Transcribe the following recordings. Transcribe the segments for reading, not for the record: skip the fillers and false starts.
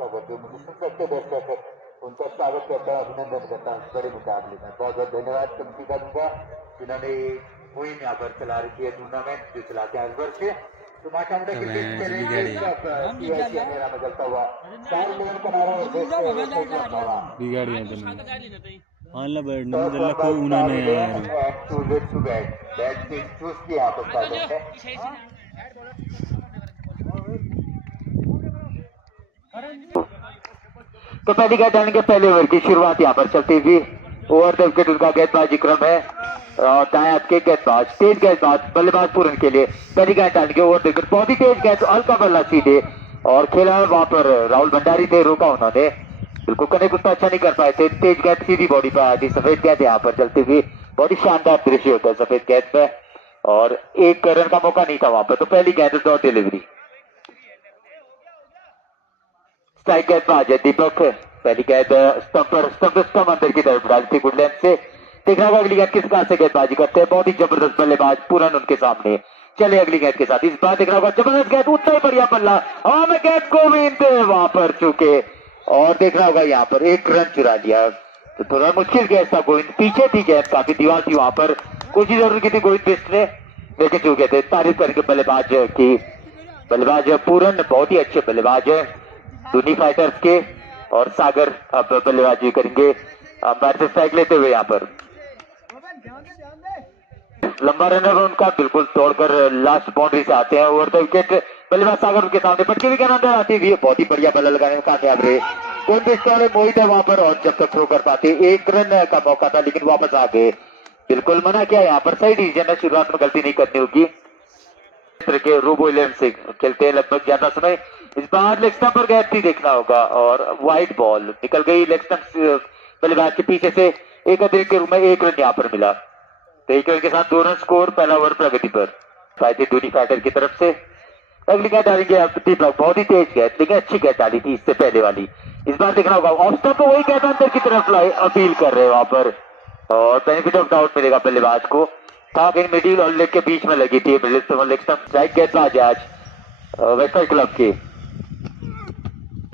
जो मुझे सबसे दर्शक है उनका स्वागत करता हूँ, अभिनंदन करता हूँ बड़े मुकाबले में। बहुत बहुत धन्यवाद कमिटी का दूंगा जिन्होंने मुहिम यहाँ पर चला रखी है, टूर्नामेंट जो चलाते हैं हर वर्ष। तो माता तो मैं मचलता हुआ चार लेवल का नारा बिगाड़ी ऑनलाइन बैठने में जल्ला कोई उना नहीं आया यहाँ पर स्वागत है। तो पहली गेंद डालने के पहले ओवर की शुरुआत यहाँ पर चलती हुई ओवर द विकेट उनका गेंदबाजी क्रम है और दाएं हाथ के गेंदबाज तेज गेंदबाज बल्लेबाज पूरन के लिए पहली गेंद डालने के ओवर द विकेट बहुत ही तेज गेंद हल्का बल्ला सीधे और खेला है वहां पर राहुल भंडारी थे, रोका उन्होंने, बिल्कुल कनेक्ट उतना अच्छा नहीं कर पाए थे। तेज गेंद सीधी बॉडी पर आती, सफेद गेंद यहाँ पर चलती हुई बहुत ही शानदार दृश्य होता है सफेद गेंद पे और एक रन का मौका नहीं था वहां पर। तो पहली गेंद डॉट डिलीवरी स्ट्राइक गेंदबाज है दीपक, पहली गेंद स्टंप अंदर की तरफ डाली थी गुड लेंथ से। देखना होगा अगली गेंद किस प्रकार से गेंदबाजी करते हैं, बहुत ही जबरदस्त बल्लेबाज पूरन उनके सामने। चले अगली गेंद के साथ, इस बार देखना होगा जबरदस्त गेंद उतना ही बढ़िया बल्ला और मैं गेंद को भी वहां पर चुके और देखना होगा यहाँ पर एक रन चुरा लिया। तो थोड़ा मुश्किल गेंद था, गोविंद पीछे थी गेंद, काफी दीवार थी वहां पर, कोशिश जरूर की थी गोविंद बिस्ट ने लेकिन चुके थे। तारीफ करेंगे बल्लेबाज की, बल्लेबाज पूरन बहुत ही अच्छे बल्लेबाज है दूनी फाइटर्स के और सागर अब बल्लेबाजी करेंगे अंपायर से स्ट्राइक लेते हुए। यहाँ पर लंबा रनर उनका बिल्कुल तोड़कर लास्ट बाउंड्री से आते हैं ओवर द विकेट बल्लेबाज सागर उनके सामने पटके भी अंदर आती हुई बहुत ही बढ़िया बल्ला लगाने में कामयाब रहे। कोई पिस्टल मोहित है वहां पर और जब तक थ्रो कर पाते एक रन का मौका था लेकिन वापस आ गए, बिल्कुल मना किया यहाँ पर। सही डिसीजन है, शुरुआत में गलती नहीं करनी होगी। के रोबो 11 से खेलते हैं लगभग ज्यादा समय। इस बार लेग स्टंप पर गैप भी देखना होगा और वाइड बॉल निकल गई लेग स्टंप बल्लेबाज के पीछे से। एक अतिरिक्त के रूप में एक रन यहाँ पर मिला, तो एक रन के साथ 2 रन स्कोर, पहला ओवर प्रगति पर फायदे दूनी फाइटर की तरफ से। अगली गेंद डालेंगे दीपक, बहुत ही तेज गेंद लेकिन अच्छी गेंद डाली थी इससे पहले वाली। इस बार देखना होगा ऑफ स्टंप को वही गेंद अंदर की तरफ अपील कर रहे हैं वहां पर और बेनिफिट ऑफ डाउट मिलेगा बल्लेबाज को। था कहीं मिडिल और लेग के बीच में लगी थी लेग स्टंप। स्ट्राइक गेंदबाज आज वेस्टर्न क्लब के,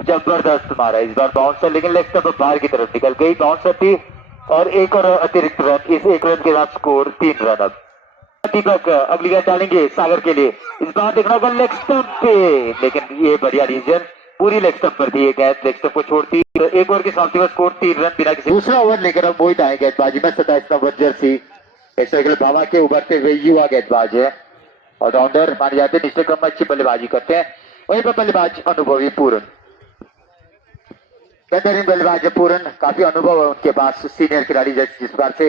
जबरदस्त मारा इस बार बाउंसर लेकिन लेग स्टंप बाहर की तरफ निकल गई, बाउंसर थी और एक और अतिरिक्त रन, इस एक रन के साथ स्कोर 3 रन। अब दीपक अगली गेंद डालेंगे सागर के लिए, इस बार देखना होगा लेग स्टंप पे लेकिन ये बढ़िया रीजन पूरी लेग स्टंप पर थी ये गेंद, लेग स्टंप को छोड़ती एक ओवर के समाप्ति में स्कोर 3 रन बिना किसी। दूसरा ओवर लेकर अब मोहित आए गेंदबाजी में 27 नंबर जर्सी भावा के उभरते हुए युवा गेंदबाज है और राउंडर माने जाते हैं, निचले क्रम में अच्छी बल्लेबाजी करते हैं। वहीं पर बल्लेबाज अनुभवी पूरन, बेहतरीन बल्लेबाज पूरन, काफी अनुभव है उनके पास, सीनियर खिलाड़ी जिस प्रकार से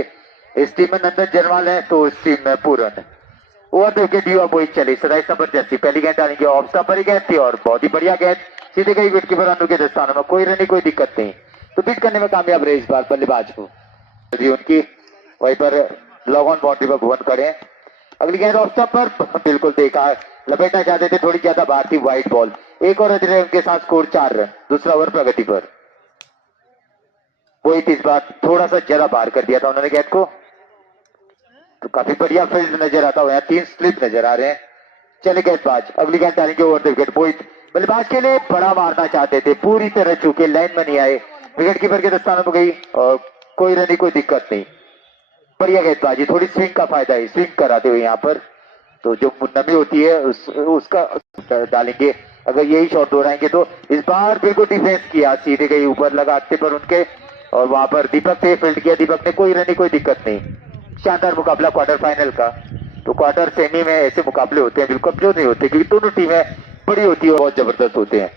इस टीम में नंदन जरवाल है तो इस टीम में पूरन। ओवर द विकेट युवा मोहित चले 27 नंबर जर्सी, पहली गेंद डालेंगे ऑफ स्टंप पर गेंद थी और बहुत ही बढ़िया गेंद सीधे गई विकेट कीपर अनु के दस्तानों में, कोई रन कोई दिक्कत नहीं, तो बीट करने में कामयाब रहे इस बार बल्लेबाज को उनकी। वहीं पर लॉग ऑन बाउंड्री पर भुवन खड़े। अगली गेंद ऑफ स्टंप पर बिल्कुल देखा, लपेटना चाहते थे, थोड़ी ज्यादा बाहर थी, वाइड बॉल, एक और अतिरिक्त के साथ स्कोर 4 रन। दूसरा ओवर प्रगति पर वही इस बार थोड़ा सा ज्यादा बाहर कर दिया था उन्होंने गेंद को, तो काफी बढ़िया फील्ड नजर आता हुआ, 3 स्लिप नजर आ रहे हैं। चले गेंदबाज अगली गेंद डालेंगे ओवर द विकेट, मोहित बल्लेबाज के लिए बड़ा मारना चाहते थे, पूरी तरह चूके लाइन में नहीं आए, विकेट कीपर के दस्तानों में गई और कोई रन कोई दिक्कत नहीं, बढ़िया गेंदबाजी, थोड़ी स्विंग का फायदा है, स्विंग कराते हुए यहाँ पर तो जो नमी होती है उसका डालेंगे। अगर यही शॉट दोहराएंगे तो इस बार बिल्कुल डिफेंस किया, सीधे गई ऊपर लगाते पर उनके और वहां पर दीपक से फील्ड किया, दीपक ने कोई रन कोई दिक्कत नहीं। शानदार मुकाबला क्वार्टर फाइनल का, तो क्वार्टर सेमी में ऐसे मुकाबले होते हैं बिल्कुल जो नहीं होते क्योंकि दोनों टीमें बड़ी होती है और बहुत जबरदस्त होते हैं।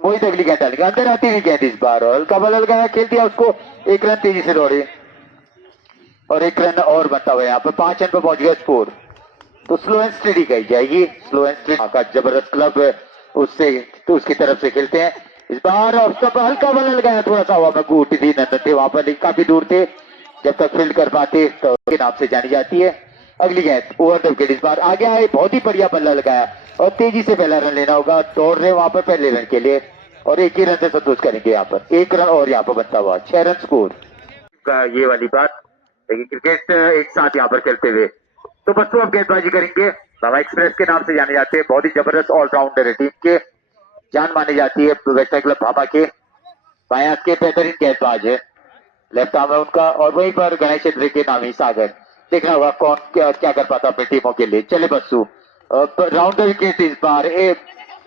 मोहित अगली गेंद डालेंगे, अंदर आती हुई गेंद इस बार और हल्का बल लगाया, खेल दिया उसको, एक रन तेजी से दौड़े और एक रन और बनता हुआ यहाँ पर 5 रन पर पहुंच गया स्कोर। तो स्लो एंड स्टेडी कही जाएगी, स्लो एंड स्टेडी का जबरदस्त क्लब उससे तो उसकी तरफ से खेलते हैं। इस बार हल्का बल लगाया, थोड़ा सा हवा में गूटी थी, नंदन थे वहां पर काफी दूर थे, जब तक फील्ड कर पाते तो उसके नाम से जानी जाती है। अगली गेंद ओवर द विकेट, इस बार आगे आए, बहुत ही बढ़िया बल्ला लगाया और तेजी से पहला रन लेना होगा, दौड़ रहे वहां पर पहले रन के लिए और एक ही रन से संतोष करेंगे यहाँ पर, एक रन और यहाँ पर बनता हुआ 6 रन स्कोर का, ये वाली बात। लेकिन क्रिकेट एक साथ यहाँ पर खेलते हुए तो बच्चों अब गेंदबाजी करेंगे, बाबा एक्सप्रेस के नाम से जाने जाते हैं, बहुत ही जबरदस्त ऑलराउंडर है टीम के जान मानी जाती है वेस्टर्न क्लब भामा के। बाएं हाथ के बेहतरीन गेंदबाज है, लेफ्ट आर्म है उनका। और वहीं पर गणेश चंद्र के नामी सागर। देखना होगा कौन क्या कर पाता अपनी टीमों के लिए। चले बस्सू राउंड द विकेट इस बार।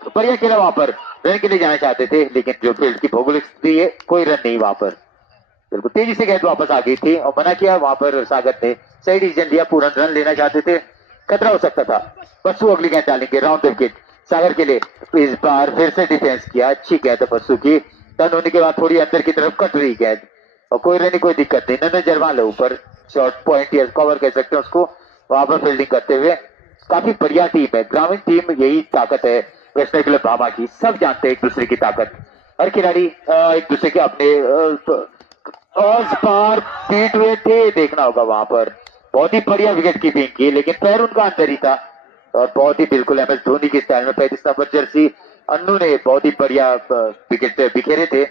बढ़िया खेला वहां पर, रन के लिए जाना चाहते थे लेकिन जो फील्ड की भौगोलिक स्थिति है कोई रन नहीं वहां पर। बिल्कुल तेजी से गेंद वापस आ गई थी और मना किया वहां पर सागर ने। सही डिसीजन लिया, पूरा रन लेना चाहते थे, खतरा हो सकता था। बस्सू अगली गेंद डालेंगे राउंड द विकेट सागर के लिए। इस बार फिर से डिफेंस किया, अच्छी गेंद है बस्सू की। टर्न होने के बाद थोड़ी अंदर की तरफ कट रही गेंद और कोई रन कोई दिक्कत नहीं। नंदन जरवाल है ऊपर, शॉर्ट पॉइंट या कवर कह सकते हैं उसको, वहां पर फील्डिंग करते हुए। काफी बढ़िया टीम है, ग्रामीण टीम, यही ताकत है वेस्टर्न क्लब भामा की। सब जानते हैं एक दूसरे की ताकत, हर खिलाड़ी एक दूसरे के अपने और पार पीट हुए थे। देखना होगा वहां पर बहुत ही बढ़िया विकेट कीपिंग की, लेकिन पैर उनका अंदर ही था। और बहुत ही बिल्कुल एम एस धोनी की स्टाइल में 35 नंबर जर्सी अन्नू ने बहुत ही बढ़िया विकेट बिखेरे थे,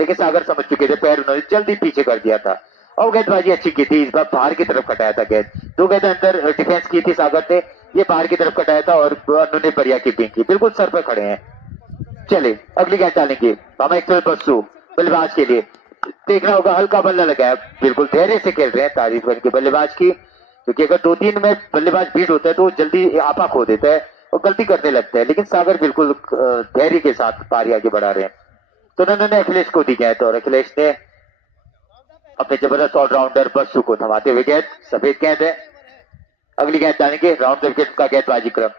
लेकिन सागर समझ चुके थे, पैर उन्होंने जल्दी पीछे कर दिया था। और गेंदबाजी अच्छी की थी, इस बार बाहर की तरफ कटाया था गेंद। दो गेंद अंदर डिफेंस की थी सागर ने, ये बाहर की तरफ कटाया था और अन्नू ने बढ़िया कीपिंग की। बिल्कुल सर पे खड़े हैं। चले अगली गेंद डालेंगे भामा एक्सप्रेस बस्सू बल्लेबाज के लिए। देखना होगा हल्का बल्ला लगाया, बिल्कुल धैर्य से खेल रहे हैं, तारीफ करके बल्लेबाज की। क्योंकि अगर 2-3 में बल्लेबाज बीट होता है तो जल्दी आपा खो देता है और गलती करने लगता है, लेकिन सागर बिल्कुल धैर्य के साथ पारी आगे बढ़ा रहे हैं। तो नंदन ने अखिलेश को दी गेंद और अखिलेश ने अपने जबरदस्त ऑलराउंडर बस्सू को थमाते हुए गेंद, सफेद गेंद है। अगली गेंद डालेंगे राउंड द विकेट का गेंदबाजी क्रम।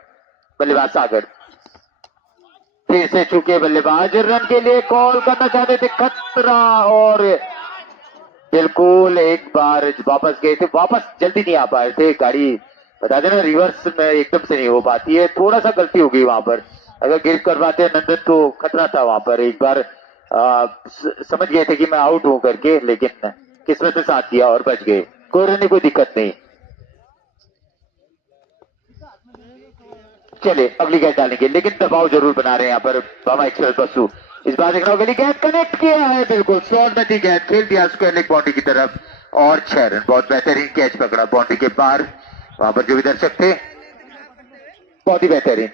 बल्लेबाज सागर फिर से चुके बल्लेबाज, रन के लिए कॉल करना चाहते थे, खतरा। और बिल्कुल एक बार वापस गए थे, वापस जल्दी नहीं आ पाए थे। गाड़ी बता देना रिवर्स में एकदम से नहीं हो पाती है, थोड़ा सा गलती हो गई वहां पर। अगर गिर करवाते नंदन तो खतरा था वहां पर। एक बार समझ गए थे कि मैं आउट हूं करके, लेकिन किस्मत ने साथ दिया और बच गए। कोई रन कोई दिक्कत नहीं। चले अगली गेंद डालेंगे, लेकिन दबाव जरूर बना रहे हैं यहाँ पर भामा एक्सप्रेस बस्सू। इस बार देखना होगा गेंद कनेक्ट किया है, बिल्कुल शॉर्ट में थी गेंद, खेल दिया उसको लेग बाउंड्री की तरफ और 6 रन। बहुत बेहतरीन कैच पकड़ा बाउंड्री के पार, वहां पर जो भी दर्शक थे बहुत ही बेहतरीन।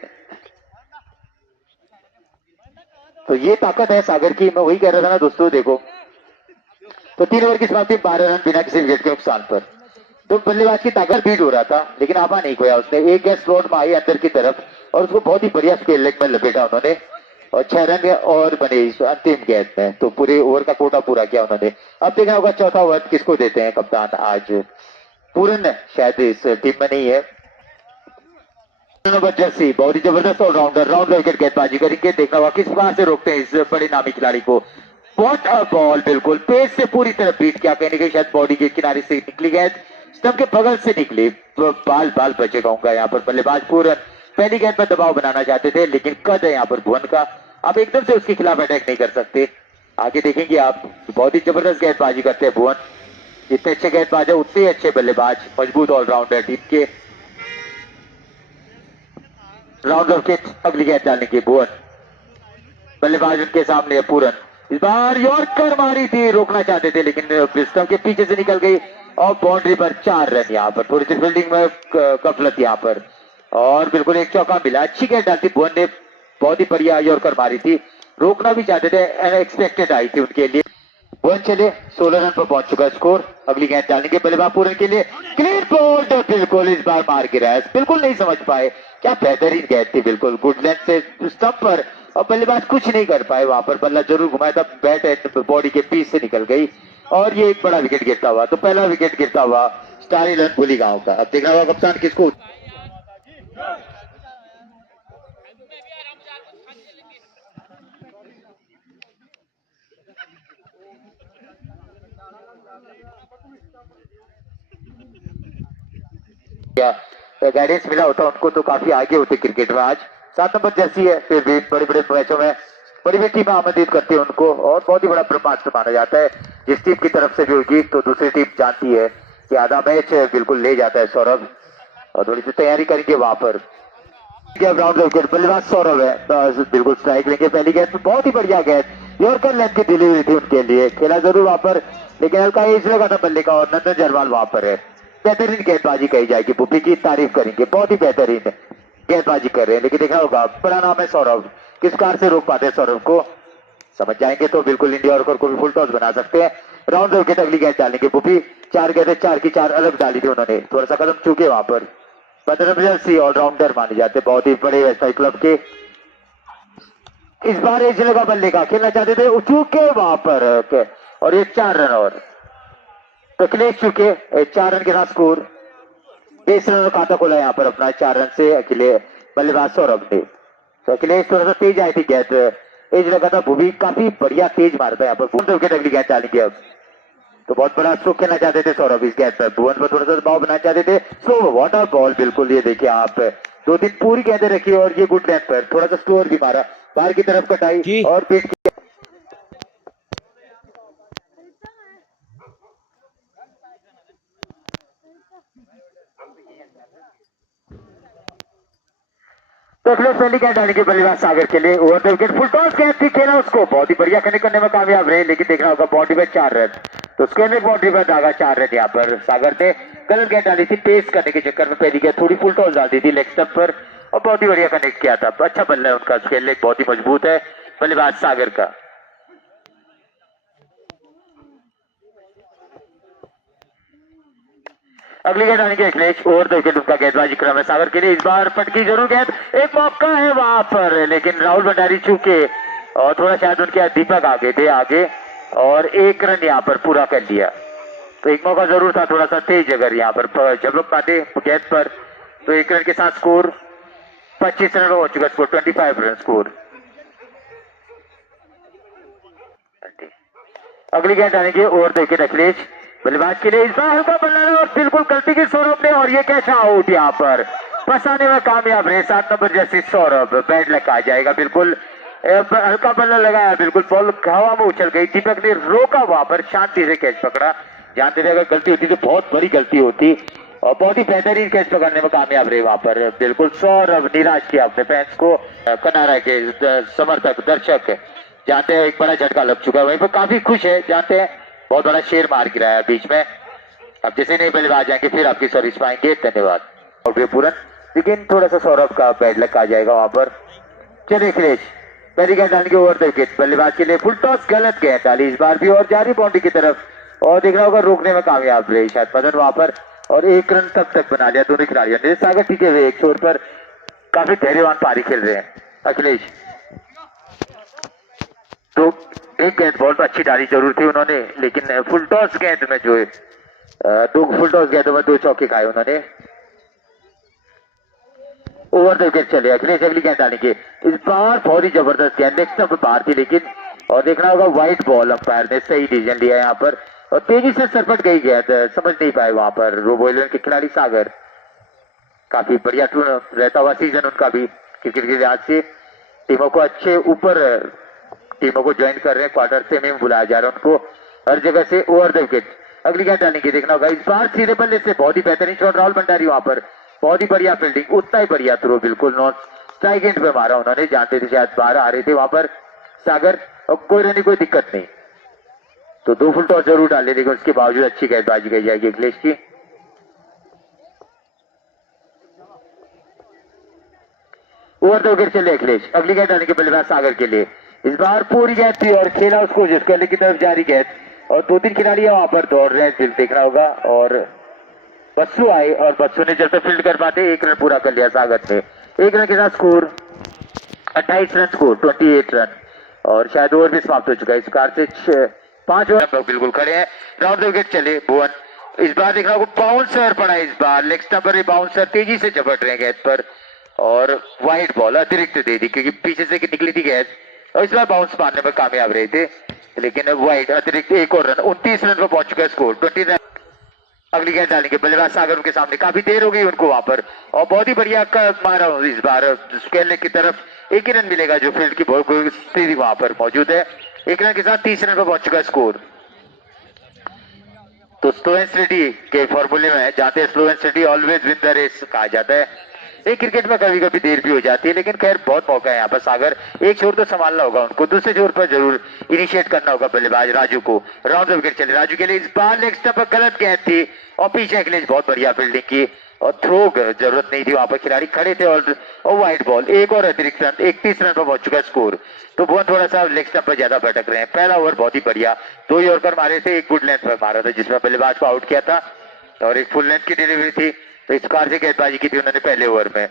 तो ये ताकत है सागर की, मैं वही कह रहा था ना दोस्तों। देखो तो 3 ओवर की समाप्ति 12 रन बिना किसी विकेट के नुकसान पर। तो बल्लेबाज की ताकत बीट हो रहा था, लेकिन आपा नहीं खोया उसने। एक गेंद स्लॉट में आई अंदर की तरफ और उसको बहुत ही बढ़िया स्केल लेग में लपेटा उन्होंने और 6 रन और बने इस अंतिम गेंद में। तो पूरे ओवर का कोटा पूरा किया उन्होंने। अब देखना होगा चौथा ओवर किसको देते हैं कप्तान आज। पूरन शायद इस टीम में नहीं है। जर्सी बहुत ही जबरदस्त ऑलराउंडर, राउंड विकेट गेंदबाजी करेंगे। देखना होगा किस बार से रोकते हैं इस बड़े नामी खिलाड़ी को। वॉट अ बॉल, बिल्कुल पेस से पूरी तरह बीट किया, कहने के शायद बॉडी के किनारे से निकली गेंद, स्टंप के बगल से निकली। बाल बाल बचे कहूंगा यहाँ पर बल्लेबाज पूरन। पहली गेंद पर दबाव बनाना चाहते थे, लेकिन कद है यहाँ पर भुवन का, आप एकदम से उसके खिलाफ अटैक नहीं कर सकते। आगे देखेंगे आप, बहुत ही जबरदस्त गेंदबाजी करते हैं भुवन। जितने अच्छे गेंदबाज है उतने अच्छे बल्लेबाज, मजबूत ऑलराउंडर टीम के। राउंड ऑफ विकेट अगली गेंद डालेंगे भुवन, बल्लेबाज उनके सामने है पूरन। इस बार यॉर्कर मारी थी, रोकना चाहते थे लेकिन स्टंप के पीछे से निकल गई और बाउंड्री पर 4 रन। यहाँ पर थोड़ी सी फील्डिंग में गफलत यहाँ पर और बिल्कुल एक चौका मिला। अच्छी गेंद डालती भुवन ने, बहुत ही बढ़िया यॉर्कर मारी थी, रोकना भी चाहते थे, अनएक्सपेक्टेड आई थी उनके लिए। भुवन चले 16 रन पर पहुंच चुका स्कोर। अगली गेंद डालेंगे बल्लेबाज पूरन के लिए, क्लीन बोल्ड, बिल्कुल इस बार मार गिरा, बिल्कुल नहीं समझ पाए। क्या बेहतरीन गेंद थी, बिल्कुल गुड लेंथ से स्टंप पर और बल्लेबाज कुछ नहीं कर पाए वहां पर। बल्ला जरूर घुमाया था, बैट बॉडी के पीस से निकल गई और ये एक बड़ा विकेट गिरता हुआ। तो पहला विकेट गिरता हुआ स्टारी रन भूली गांव का। अब देखना होगा कप्तान किसको। गाइडेंस मिला होता उनको तो काफी आगे होते क्रिकेट में। आज 7 नंबर जर्सी है, फिर भी बड़े बड़े मैचों में बड़ी बड़ी टीम आमंत्रित करती है उनको और बहुत ही बड़ा ब्रह्मास्त्र माना जाता है। जिस टीम की तरफ से भी होगी तो दूसरी टीम जानती है कि आधा मैच बिल्कुल ले जाता है सौरभ, और थोड़ी सी तैयारी करेंगे वहां पर। राउंड विकेट बल्लेबाज सौरभ है, बिल्कुल स्ट्राइक लेंगे। पहली गेंद बहुत ही बढ़िया गेंद, यॉर्कर लेंथ की डिलीवरी थी उनके लिए, खेला जरूर वहां पर लेकिन हल्का एज लगा था बल्ले का और नंदन जरवाल वहां पर है। बेहतरीन गेंदबाजी कही जाएगी, बुब्बी की तारीफ करेंगे, बहुत ही बेहतरीन गेंदबाजी कर रहे हैं। लेकिन देखा होगा बड़ा नाम है सौरभ, किस कार से रोक पाते हैं सौरभ को, समझ जाएंगे तो बिल्कुल इंडिया और को भी फुल टॉस बना सकते हैं। राउंड द विकेट अगली गेंद डालेंगे बुपी, 4 गेंदें 4 की 4 अलग डाली थी उन्होंने, थोड़ा सा कदम चूके वहां पर। 15 सी ऑलराउंडर माने जाते, बहुत ही बड़े वैसा क्लब के। इस बार एक जगह बल्ले का खेलना चाहते थे, चूके वहां पर, और ये 4 रन और तो अखिलेश चूके 4 रन के साथ स्कोर। 20 रन का खाता खोला यहाँ पर अपना 4 रन से अखिलेश बल्लेबाज सौरभ ने। तो अखिलेश थोड़ा सा तेज आई थी गेंद, एज लगा था, भूमि काफी बढ़िया तेज मारता है यहाँ पर। भुवन विकेट अगली गेंद डालेंगे अब, तो बहुत बड़ा स्ट्रोक खेलना चाहते थे सौरभ इस गेंद पर, भुवन पर थोड़ा सा दबाव बनाना चाहते थे। सो व्हाट अ बॉल, बिल्कुल ये देखिए आप, 2-3 पूरी गेंदें रखी और ये गुड लेंथ पर थोड़ा सा स्लोअर भी मारा, बाहर की तरफ कटाई और पीठ की। तो अखिलेश पहली गेंद डालेंगे बल्लेबाज सागर के लिए, over the wicket full toss गेंद थी, खेला उसको, बहुत ही बढ़िया कनेक्ट करने में कामयाब रहे, लेकिन देखना होगा बाउंड्री पर 4 रन। तो उसके लिए बाउंड्री पर दागा 4 रन यहाँ पर। सागर ने गलत गेंद डाली थी, पेस करने के चक्कर में पहली गेंद थोड़ी फुल टॉस डाल दी थी लेग स्टंप पर, और बहुत ही बढ़िया कनेक्ट किया था। अच्छा बल्ला है उनका, खेलने बहुत ही मजबूत है बल्लेबाज सागर का। अगली गेंद आने के अखिलेश, ओवर द विकेट उनका गेंदबाजी क्रम है सागर के लिए। इस बार पटकी जरूर गेंद, एक मौका है वहां पर, लेकिन राहुल भंडारी चूके और थोड़ा शायद उनके दीपक आगे थे आगे, और 1 रन यहाँ पर पूरा कर लिया। तो एक मौका जरूर था थोड़ा सा तेज, अगर यहाँ पर झपक पाते गेंद पर तो 1 रन के साथ स्कोर 25 रन हो चुका स्कोर, 25 रन स्कोर। अगली गेंद आने के ओवर द विकेट अखिलेश बल्लेबाज के लिए। इस बार हल्का बल्ला और बिल्कुल गलती की सौरभ ने, और ये कैसा आउट यहाँ पर फंसाने में कामयाब रहे 7 नंबर जैसी सौरभ। बैड लग आ जाएगा, बिल्कुल हल्का बल्ला लगाया, बिल्कुल बॉल हवा में उछल गई, दीपक ने रोका वहां पर, शांति से कैच पकड़ा। जानते थे अगर गलती होती तो बहुत बड़ी गलती होती, और बहुत ही बेहतरीन कैच पकड़ने में कामयाब रहे वहां पर। बिल्कुल सौरभ निराश किया अपने फैंस को, कनारा के समर्थक दर्शक जानते हैं एक बड़ा झटका लग चुका है वहीं पर, काफी खुश है, जानते हैं बहुत बड़ा शेर मार गिराया बीच में। अब जैसे नहीं बल्लेबाज आएंगे फिर आपकी सर्विस पाएंगे, धन्यवाद। और पूरन, लेकिन थोड़ा सा सौरभ का बैड लक आ जाएगा वहां पर। चलिए अखिलेश पहली गेंद डालेंगे ओवर द विकेट बल्लेबाज के लिए, फुल टॉस गलत गेंद डाली इस बार भी, और जा रही बाउंड्री की तरफ, और देखना होगा रोकने में कामयाब रहे शायद मदन वहां पर, और 1 रन तक बना लिया दोनों खिलाड़ियों ने। सागर टीके हुए एक छोर पर काफी धैर्यवान पारी खेल रहे हैं अखिलेश। तो एक गेंद बॉल पर अच्छी डाली जरूर थी उन्होंने, लेकिन फुल टॉस गेंद में जो है 2 फुल टॉस गेंदों में 2 चौके खाए उन्होंने। ओवर द विकेट चले अखिलेश, अगली गेंद डालेंगे। इस बार बहुत ही जबरदस्त गेंद नेक्स्ट स्टंप बाहर थी, लेकिन और देखना होगा व्हाइट बॉल, अंपायर ने सही डिसीजन लिया यहाँ पर, और तेजी से सरपट गई गेंद, समझ नहीं पाए वहां पर रोबो इलेवन के खिलाड़ी सागर। काफी बढ़िया रहता हुआ सीजन उनका भी क्रिकेट के लिहाज से, टीमों को अच्छे ऊपर टीमों को ज्वाइन कर रहे हैं, क्वार्टर सेमी में बुलाया जा रहा है उनको हर जगह से। ओवर द विकेट अगली गेंद डालेंगे, देखना होगा इस बार सीधे बल्ले से बहुत ही बेहतरीन शॉट राहुल भंडारी वहां पर, बहुत ही बढ़िया फील्डिंग, उतना ही बढ़िया थ्रो, बिल्कुल नॉन स्ट्राइक एंड पे मारा उन्होंने, जानते थे शायद बाहर आ रहे थे वहां पर सागर, और कोई रहने कोई दिक्कत नहीं। तो 2 फुल टॉस जरूर डाले, लेकिन उसके बावजूद अच्छी गेंदबाजी की जाएगी अखिलेश की। ओवर द विकेट चले अखिलेश, अगली गेंद डालेंगे बल्लेबाज सागर के लिए। इस बार पूरी गेंद थी और खेला उसको जिसके की तरफ जारी गेंद, और 2-3 खिलाड़ी वहां पर दौड़ रहे हैं, दिल देखना होगा, और बच्चू आए और बच्चू ने जब तक फील्ड कर पाते 1 रन पूरा कर लिया सागर ने। 1 रन के साथ स्कोर 28 रन स्कोर, 28 रन, और शायद ओवर भी समाप्त हो चुका है इस कार से। 5 ओवर बिल्कुल खड़े हैं। राउंड द विकेट चले भुवन, इस बार देखना होगा बाउंसर पड़ा इस बार, लेग स्टंप पर बाउंसर तेजी से झपट रहे गेंद पर, और व्हाइट बॉल अतिरिक्त दे दी क्योंकि पीछे से निकली थी गेंद, और इस बार बाउंस मारने में कामयाब रहे थे, लेकिन व्हाइट अतिरिक्त 1 और रन, 29 रन पर पहुंच चुका है स्कोर, 20 रन। अगली गेंद डालेंगे बल्लेबाज सागर उनके सामने, काफी देर हो गई उनको वहां पर, और बहुत ही बढ़िया मारा इस बार स्केल की तरफ। 1 ही रन मिलेगा जो फील्ड की बहुत स्थिति वहां पर मौजूद है। 1 रन के साथ 30 रन पर पहुंच चुका है स्कोर। तो स्लो एंड स्टेडी के फॉर्मूले में जाते हैं, slow and steady always win the race कहा जाता है। एक क्रिकेट में कभी कभी देर भी हो जाती है, लेकिन खैर बहुत मौका है यहाँ पर सागर, एक छोर तो संभालना होगा उनको, दूसरे छोर पर जरूर इनिशिएट करना होगा बल्लेबाज राजू को। राउंड द विकेट चले राजू के लिए, इस बार लेग स्टंप पर गलत गेंद थी और पीछे अखिलेश बहुत बढ़िया फील्डिंग की, और थ्रो जरूरत नहीं थी, वहां पर खिलाड़ी खड़े थे और वाइड बॉल, एक और अतिरिक्त रन, 31 रन पर पहुंच चुका स्कोर। तो बहुत थोड़ा सा लेग स्टंप पर ज्यादा भटक रहे हैं। पहला ओवर बहुत ही बढ़िया, 2 यॉर्कर मारे थे, एक गुड लेंथ पर मारा था जिसमें बल्लेबाज को आउट किया था और एक फुल लेंथ की डिलीवरी थी। तो इस कार से गेंदबाजी की थी उन्होंने पहले ओवर में,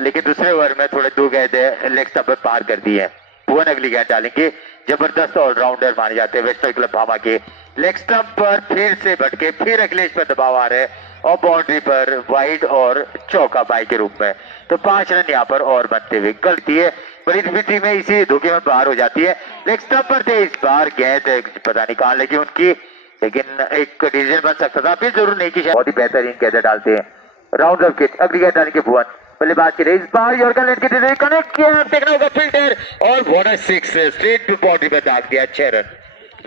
लेकिन दूसरे ओवर में थोड़े 2 गेंदें लेग स्टंप पर पार कर दी है। भुवन अगली गेंद डालेंगे। जबरदस्त ऑलराउंडर माने जाते हैं वेस्टर्न क्लब भामा के। लेग स्टंप पर फिर से भटके, फिर अखिलेश पर दबाव आ रहे हैं और बाउंड्री पर वाइड और चौका बाई के रूप में। तो 5 रन यहाँ पर और बनते हुए। गलती है बड़ी डिफिटी में, इसी धोखे में बाहर हो जाती है। लेग स्टंप पर थे इस बार, गेंद पता नहीं कहां लगी उनकी, लेकिन एक डिसीजन बन सकता था। फिर जरूर नहीं की, बहुत ही बेहतरीन गेंद डालते हैं। राउंड ऑफ किट, अगली गेंद डालेंगे भुवन। बल्लेबाज के लिए इस बार यॉर्कर लेंथ की डिलीवरी कनेक्ट किया, देखना होगा फिल्टर और बॉर्डर 6 स्ट्रेट बाउंड्री पर दाग दिया। 6 रन।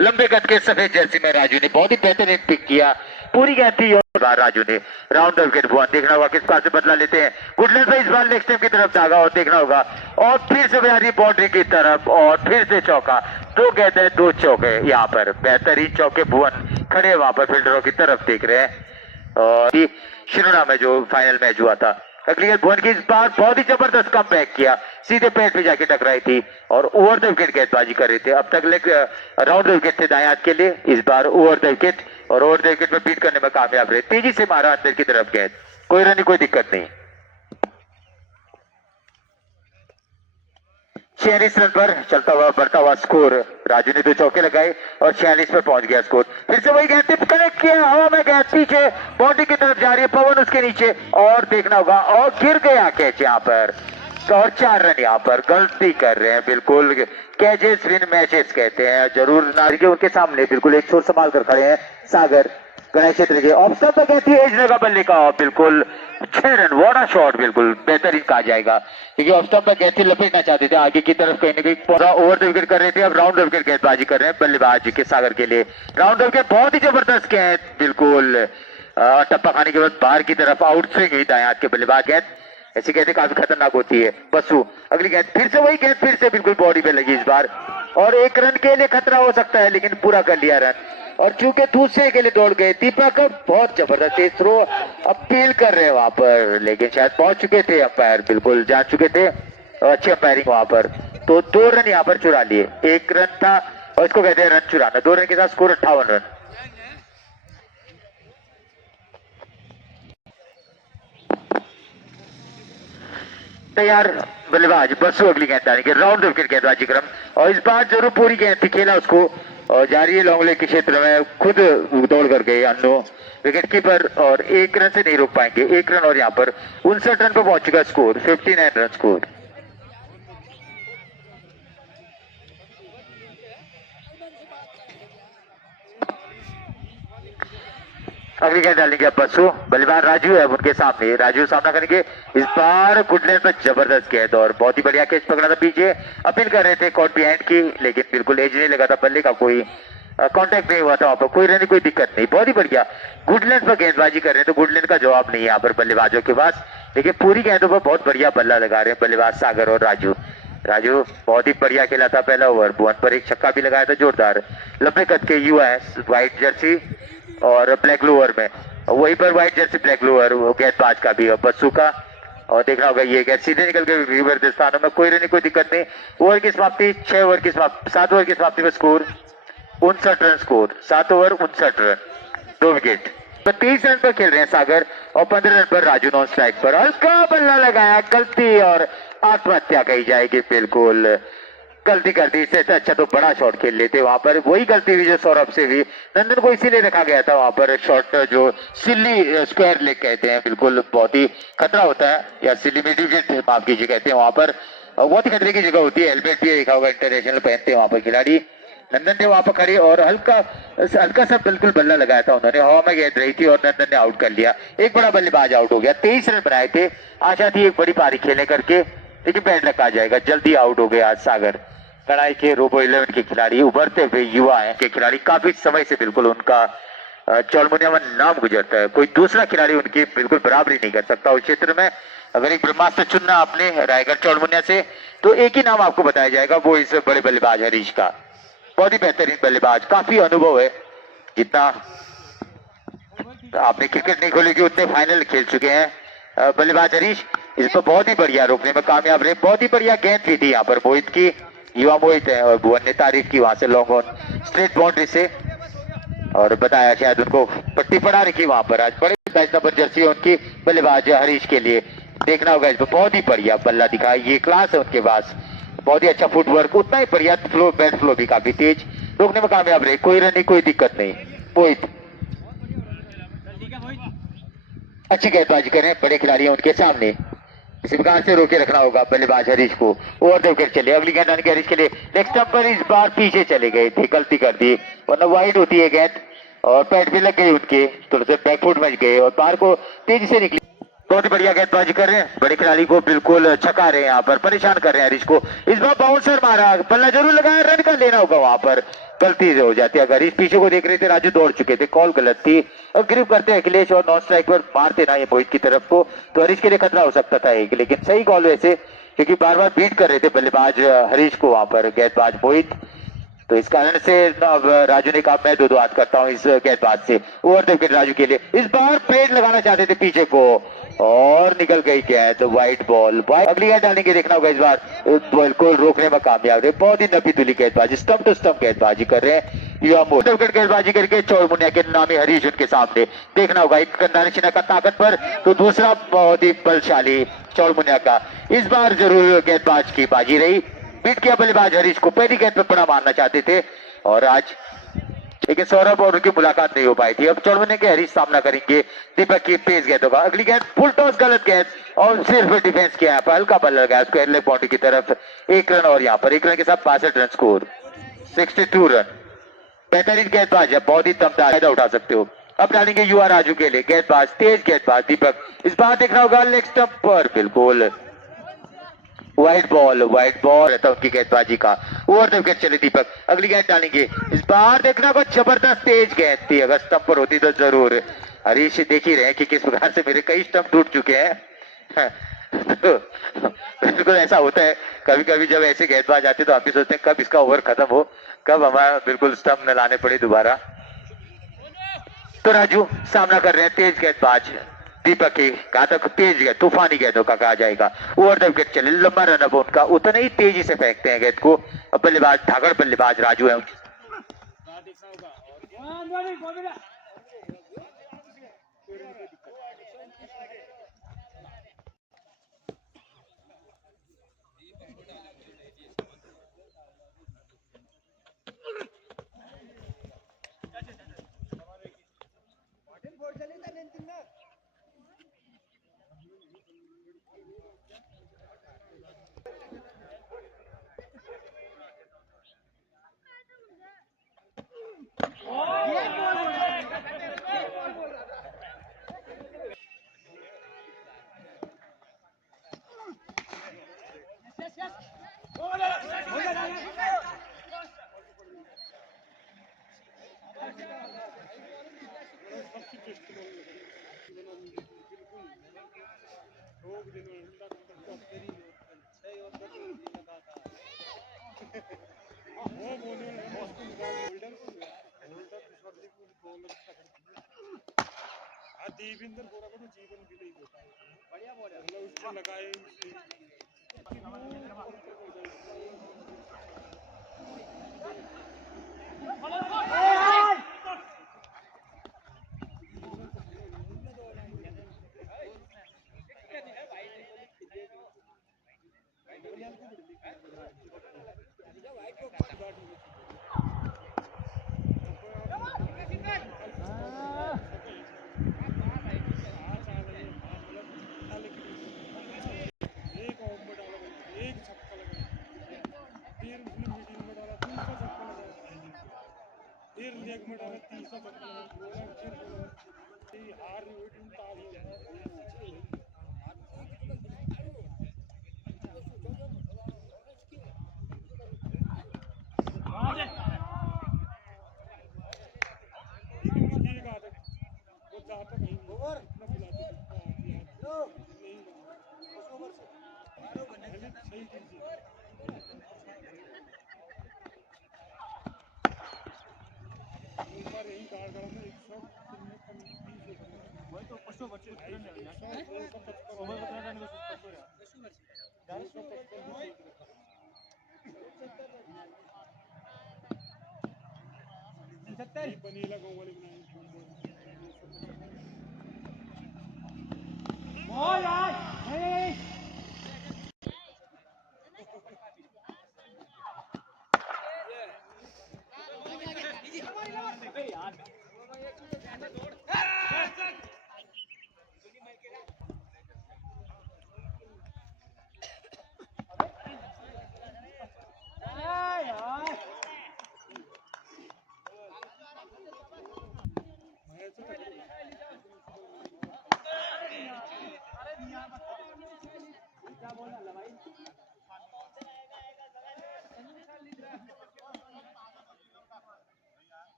लंबे कद के सफेद जर्सी में राजू ने बहुत ही बेहतरीन पिक किया, पूरी गेंद थी और बार राजू ने। राउंड ऑफ विकेट भुवन, देखना होगा किस पार से बदला लेते हैं। गुडलैंड पर इस बार लेग स्टंप की तरफ दागा और देखना होगा, और फिर से बयारी बाउंड्री की तरफ और फिर से चौका। 2 गेंदें 2 चौके, यहाँ पर बेहतरीन चौके। भुवन खड़े वहां पर फील्डरों की तरफ देख रहे हैं और शिरोडा में जो फाइनल मैच हुआ था। अगली गेंद भुवन की इस बार बहुत ही जबरदस्त कम बैक किया, सीधे पैर पे जाके टकराई थी और ओवर द विकेट गेंदबाजी कर रहे थे। अब तक राउंड द विकेट थे दाएं हाथ के लिए, इस बार ओवर द विकेट और ओवर द विकेट में बीट करने में कामयाब रहे। तेजी से मारा अंदर की तरफ गेंद, कोई रन कोई दिक्कत नहीं। 46 रन पर चलता हुआ बढ़ता हुआ स्कोर। राजू ने 2 चौके लगाए और 46 पर पहुंच गया स्कोर। फिर से वही गेंद टिप कनेक्ट किया, हवा में गेंद पीछे बाउंड्री की तरफ जा रही है, पवन उसके नीचे और देखना होगा और गिर गया कैच यहाँ पर। और 4 रन यहाँ पर। गलती कर रहे हैं बिल्कुल, कैचेस विन मैचेस कहते हैं जरूर। नारिके उनके सामने बिल्कुल एक छोर संभाल कर खड़े हैं सागर गणेश क्षेत्र के। ऑफ स्टंप पर कहती है एज लगा बल्ले का, बिल्कुल 6 रन। वाड़ा शॉट बिल्कुल बेहतरीन कहा जाएगा, क्योंकि ऑफ स्टंप पर कहती लपेटना चाहते थे आगे की तरफ, कहीं ना कहीं पूरा ओवर द विकेट कर रहे थे। अब राउंड द विकेट गेंदबाजी कर रहे हैं बल्लेबाज के सागर के लिए। राउंड द विकेट बहुत ही जबरदस्त गेंद, बिल्कुल टप्पा खाने के बाद बाहर की तरफ आउट स्विंग हुई दाएं हाथ के बल्लेबाज। गेंद ऐसी कहते काफी खतरनाक होती है। बसु अगली गेंद, फिर से वही गेंद, फिर से बिल्कुल बॉडी पे लगी इस बार और 1 रन के लिए खतरा हो सकता है, लेकिन पूरा कर लिया रन। और चूंकि दूसरे के लिए दौड़ गए दीपक, बहुत जबरदस्त तेज थ्रो अपील कर रहे हैं वहां पर, लेकिन शायद पहुंच चुके थे अंपायर, बिल्कुल जान चुके थे, अच्छी अंपायरिंग वहां पर। तो 2 रन यहाँ पर चुरा लिए। 1 रन था और इसको कहते हैं रन चुराना। 2 रन के साथ स्कोर 58 रन। तैयार बल्लेबाज बसु अगली गेंद डालेंगे। राउंड विकेट गेंदबाजी क्रम और इस बार जरूर पूरी गेंद थी, खेला उसको और जारी है लॉन्ग लेग के क्षेत्र में, खुद दौड़ कर गए अन्नो विकेट कीपर और 1 रन से नहीं रोक पाएंगे। 1 रन और यहाँ पर 59 रन पर पहुंच चुका स्कोर, 59 रन स्कोर। अगली गेंद डालेंगे अब बसु, बल्लेबाज राजू है उनके सामने। राजू सामना करेंगे इस बार, गुडलैंड पर जबरदस्त गेंद और बहुत ही बढ़िया कैच पकड़ा था पीछे। अपील कर रहे थे कॉट बिहाइंड की, लेकिन बिल्कुल एज नहीं लगा था बल्ले का, कोई कांटेक्ट नहीं हुआ था वहां पर, कोई रन कोई दिक्कत नहीं। बहुत ही बढ़िया गुडलैंड पर गेंदबाजी कर रहे हैं, तो गुडलैंड का जवाब नहीं है यहाँ पर बल्लेबाजों के पास, लेकिन पूरी गेंदों पर बहुत बढ़िया बल्ला लगा रहे हैं बल्लेबाज सागर और राजू। राजू बहुत ही बढ़िया खेला था पहला ओवर, भुवन पर एक छक्का भी लगाया था जोरदार। लंबे कद के युवा है, व्हाइट जर्सी और ब्लैक लोअर में, वहीं पर व्हाइट जर्सी ब्लैक लोअर गेंदबाज का भी बसु का। और देखना होगा ये गेंद सीधे निकल के रिवर्स स्थानों में, कोई रन कोई दिक्कत नहीं। ओवर की समाप्ति 6 ओवर की समाप्ति, 7 ओवर की समाप्ति में score 59 run score, 7 over 59 run, 2 wicket. 30 run पर खेल रहे हैं सागर और 15 रन पर राजू नॉन स्ट्राइक पर। हल्का बल्ला लगाया, गलती और आत्महत्या कही जाएगी, बिल्कुल गलती कर दी। इससे अच्छा तो बड़ा शॉट खेल लेते वहां पर, वही गलती हुई जो सौरभ से भी। नंदन को इसीलिए रखा गया था वहां पर शॉट, जो सिल्ली स्क्वायर लेग कहते हैं, बिल्कुल बहुत ही खतरा होता है, या सिल्ली मिड माफ कीजिए कहते हैं वहां पर, बहुत ही खतरे की जगह होती है। हेलमेट भी देखा होगा इंटरनेशनल पहनते हैं वहां पर खिलाड़ी। नंदन ने वहां पर खड़े और हल्का सा बिल्कुल बल्ला लगाया था उन्होंने, हवा में गेंद रही थी और नंदन ने आउट कर लिया। एक बड़ा बल्लेबाज आउट हो गया। 23 रन बनाए थे, आशा थी एक बड़ी पारी खेलने करके, लेकिन बैड लक आ जाएगा, जल्दी आउट हो गया आज सागर। कड़ाई के रोबो 11 के खिलाड़ी, उभरते हुए युवा है के खिलाड़ी, काफी समय से बिल्कुल उनका चौड़मुनिया में नाम गुजरता है, कोई दूसरा खिलाड़ी उनकी बिल्कुल बराबरी नहीं कर सकता उस क्षेत्र में। अगर एक ब्रह्मास्त्र चुनना आपने रायगढ़ चौड़मुनिया से, तो एक ही नाम आपको बताया जाएगा, वो इस बड़े बल्लेबाज हरीश का। बहुत ही बेहतरीन बल्लेबाज, काफी अनुभव है, जितना आपने क्रिकेट नहीं खोलेगी उतने फाइनल खेल चुके हैं। बल्लेबाज हरीश इस पर बहुत ही बढ़िया रोकने में कामयाब रहे, बहुत ही बढ़िया गेंद भी थी यहाँ पर मोहित की, युवा मोहित है और भुवन ने तारीफ की वहां से लॉन्ग ऑन स्ट्रेट बाउंड्री से, और बताया शायद उनको पट्टी पड़ा रखी वहां पर। आज बड़े 22 नंबर जर्सी है उनकी बल्लेबाज हरीश के लिए, देखना होगा इस पर। बहुत ही बढ़िया बल्ला दिखा, ये क्लास है उनके पास, बहुत ही अच्छा फुटवर्क, उतना ही बढ़िया फ्लो, बैट फ्लो भी काफी तेज, रोकने में कामयाब रहे, कोई रन नहीं, कोई दिक्कत नहीं। मोहित अच्छी गेंदबाजी करें, बड़े खिलाड़ी हैं उनके सामने, इसी प्रकार से रोके रखना होगा बल्लेबाज हरीश को। ओवर देकर चले, अगली गेंद आने की हरीश के लिए, नेक्स्ट स्टंप पर इस बार पीछे चले गए थे, गलती कर दी, वरना वाइड होती है गेंद और पैड भी लग गई उनके, थोड़े से बैकफुट बच गए और बाहर को तेजी से निकली। बहुत ही बढ़िया गेंदबाजी कर रहे हैं, बड़े खिलाड़ी को बिल्कुल छका रहे हैं, यहाँ पर परेशान कर रहे हैं हरीश को। इस बार बाउंसर मारा, बल्ला जरूर लगाया, रन का लेना होगा, वहां पर गलती से हो जाती है। अगर इस पीछे को देख रहे थे, राजू दौड़ चुके थे, कॉल गलत थी, और ग्रिप करते अखिलेश और नॉन स्ट्राइक पर मारते ना ये मोहित की तरफ को, तो हरीश के लिए खतरा हो सकता था एक, लेकिन सही कॉल वैसे, क्योंकि बार बार बीट कर रहे थे बल्लेबाज हरीश को वहां पर गेंदबाज मोहित, तो इस कारण से अब राजू ने कहा मैं दो हाथ करता हूं इस गेंदबाज से। ओवर द विकेट राजू के लिए, इस बार प्लेट लगाना चाहते थे पीछे को और निकल गई गेंद, व्हाइट बॉल। अगली गेंद डालेंगे, देखना होगा इस बार बॉल को रोकने में कामयाब रहे, बहुत ही नपी तुली गेंदबाजी, स्टंप टू स्टंप गेंदबाजी कर रहे हैं युवा मोहित। विकेट गेंदबाजी करके चौमुनिया के नामी हरीश उनके सामने, देखना होगा एक कंधानी का ताकत पर, तो दूसरा बहुत ही बलशाली चौमुनिया का, इस बार जरूर गेंदबाज की बाजी रही, बीट किया बल्लेबाज हरीश को, पहली गेंद पर बड़ा मारना चाहते थे और आज लेकिन सौरभ और उनकी मुलाकात नहीं हो पाई थी। अब चौड़वने के हरीश सामना करेंगे दीपक की तेज गेंदों का। अगली गेंद फुल टॉस, गलत गेंद और सिर्फ डिफेंस किया, यहाँ पर हल्का बल लगाया उसको एयरलेग बाउंड्री की तरफ, एक रन, और यहाँ पर एक रन के साथ 62 रन स्कोर, 62 रन। 45 गेंदबाज है, बहुत ही दमदार, फायदा उठा सकते हो। अब डालेंगे युवा राजू के लिए, गेंदबाज तेज गेंदबाज दीपक, इस बार देखना होगा लेग स्टंप पर, बिल्कुल व्हाइट बॉल रहता उनकी गेंदबाजी का। ओवर द विकेट चले दीपक, अगली गेंद डालेंगे, इस बार देखना होगा जबरदस्त तेज गेंद थी, अगर स्टंप पर होती तो जरूर। हरीश देख ही रहे कि किस प्रकार से मेरे कई स्टंप टूट चुके हैं। तो बिल्कुल ऐसा होता है, कभी कभी जब ऐसे गेंदबाज आते तो आप भी सोचते हैं कब इसका ओवर खत्म हो, कब हमारा बिल्कुल स्टंप न लाने पड़े दोबारा। तो राजू सामना कर रहे हैं तेज गेंदबाज दीपक की, कहा तक तेज गेंद, तूफानी गेंदों का कहा जाएगा। ओवर द विकेट चले, लंबा रन अब उनका, उतने ही तेजी से फेंकते हैं गेंद को। अब बल्लेबाज धागड़ बल्लेबाज राजू है। देविंदर बोरा को जीवन भी नहीं देता है, बढ़िया बोल है, मतलब उसको लगाए एक ऑफ में डाला, एक छक्का लगाया, फिर उसने मीडियम में डाला, दूसरा छक्का लगाया, फिर लेग में डाला, तीसरा छक्का लगाया, बोला फिर बोला हार नहीं हुई टीम, ताली एक आदत वो जाता कहीं ओवर इतना बुलाते नहीं ओवर से सही कीजिए, एक बार यही गाड़ में 120 बनीला गाँव वाले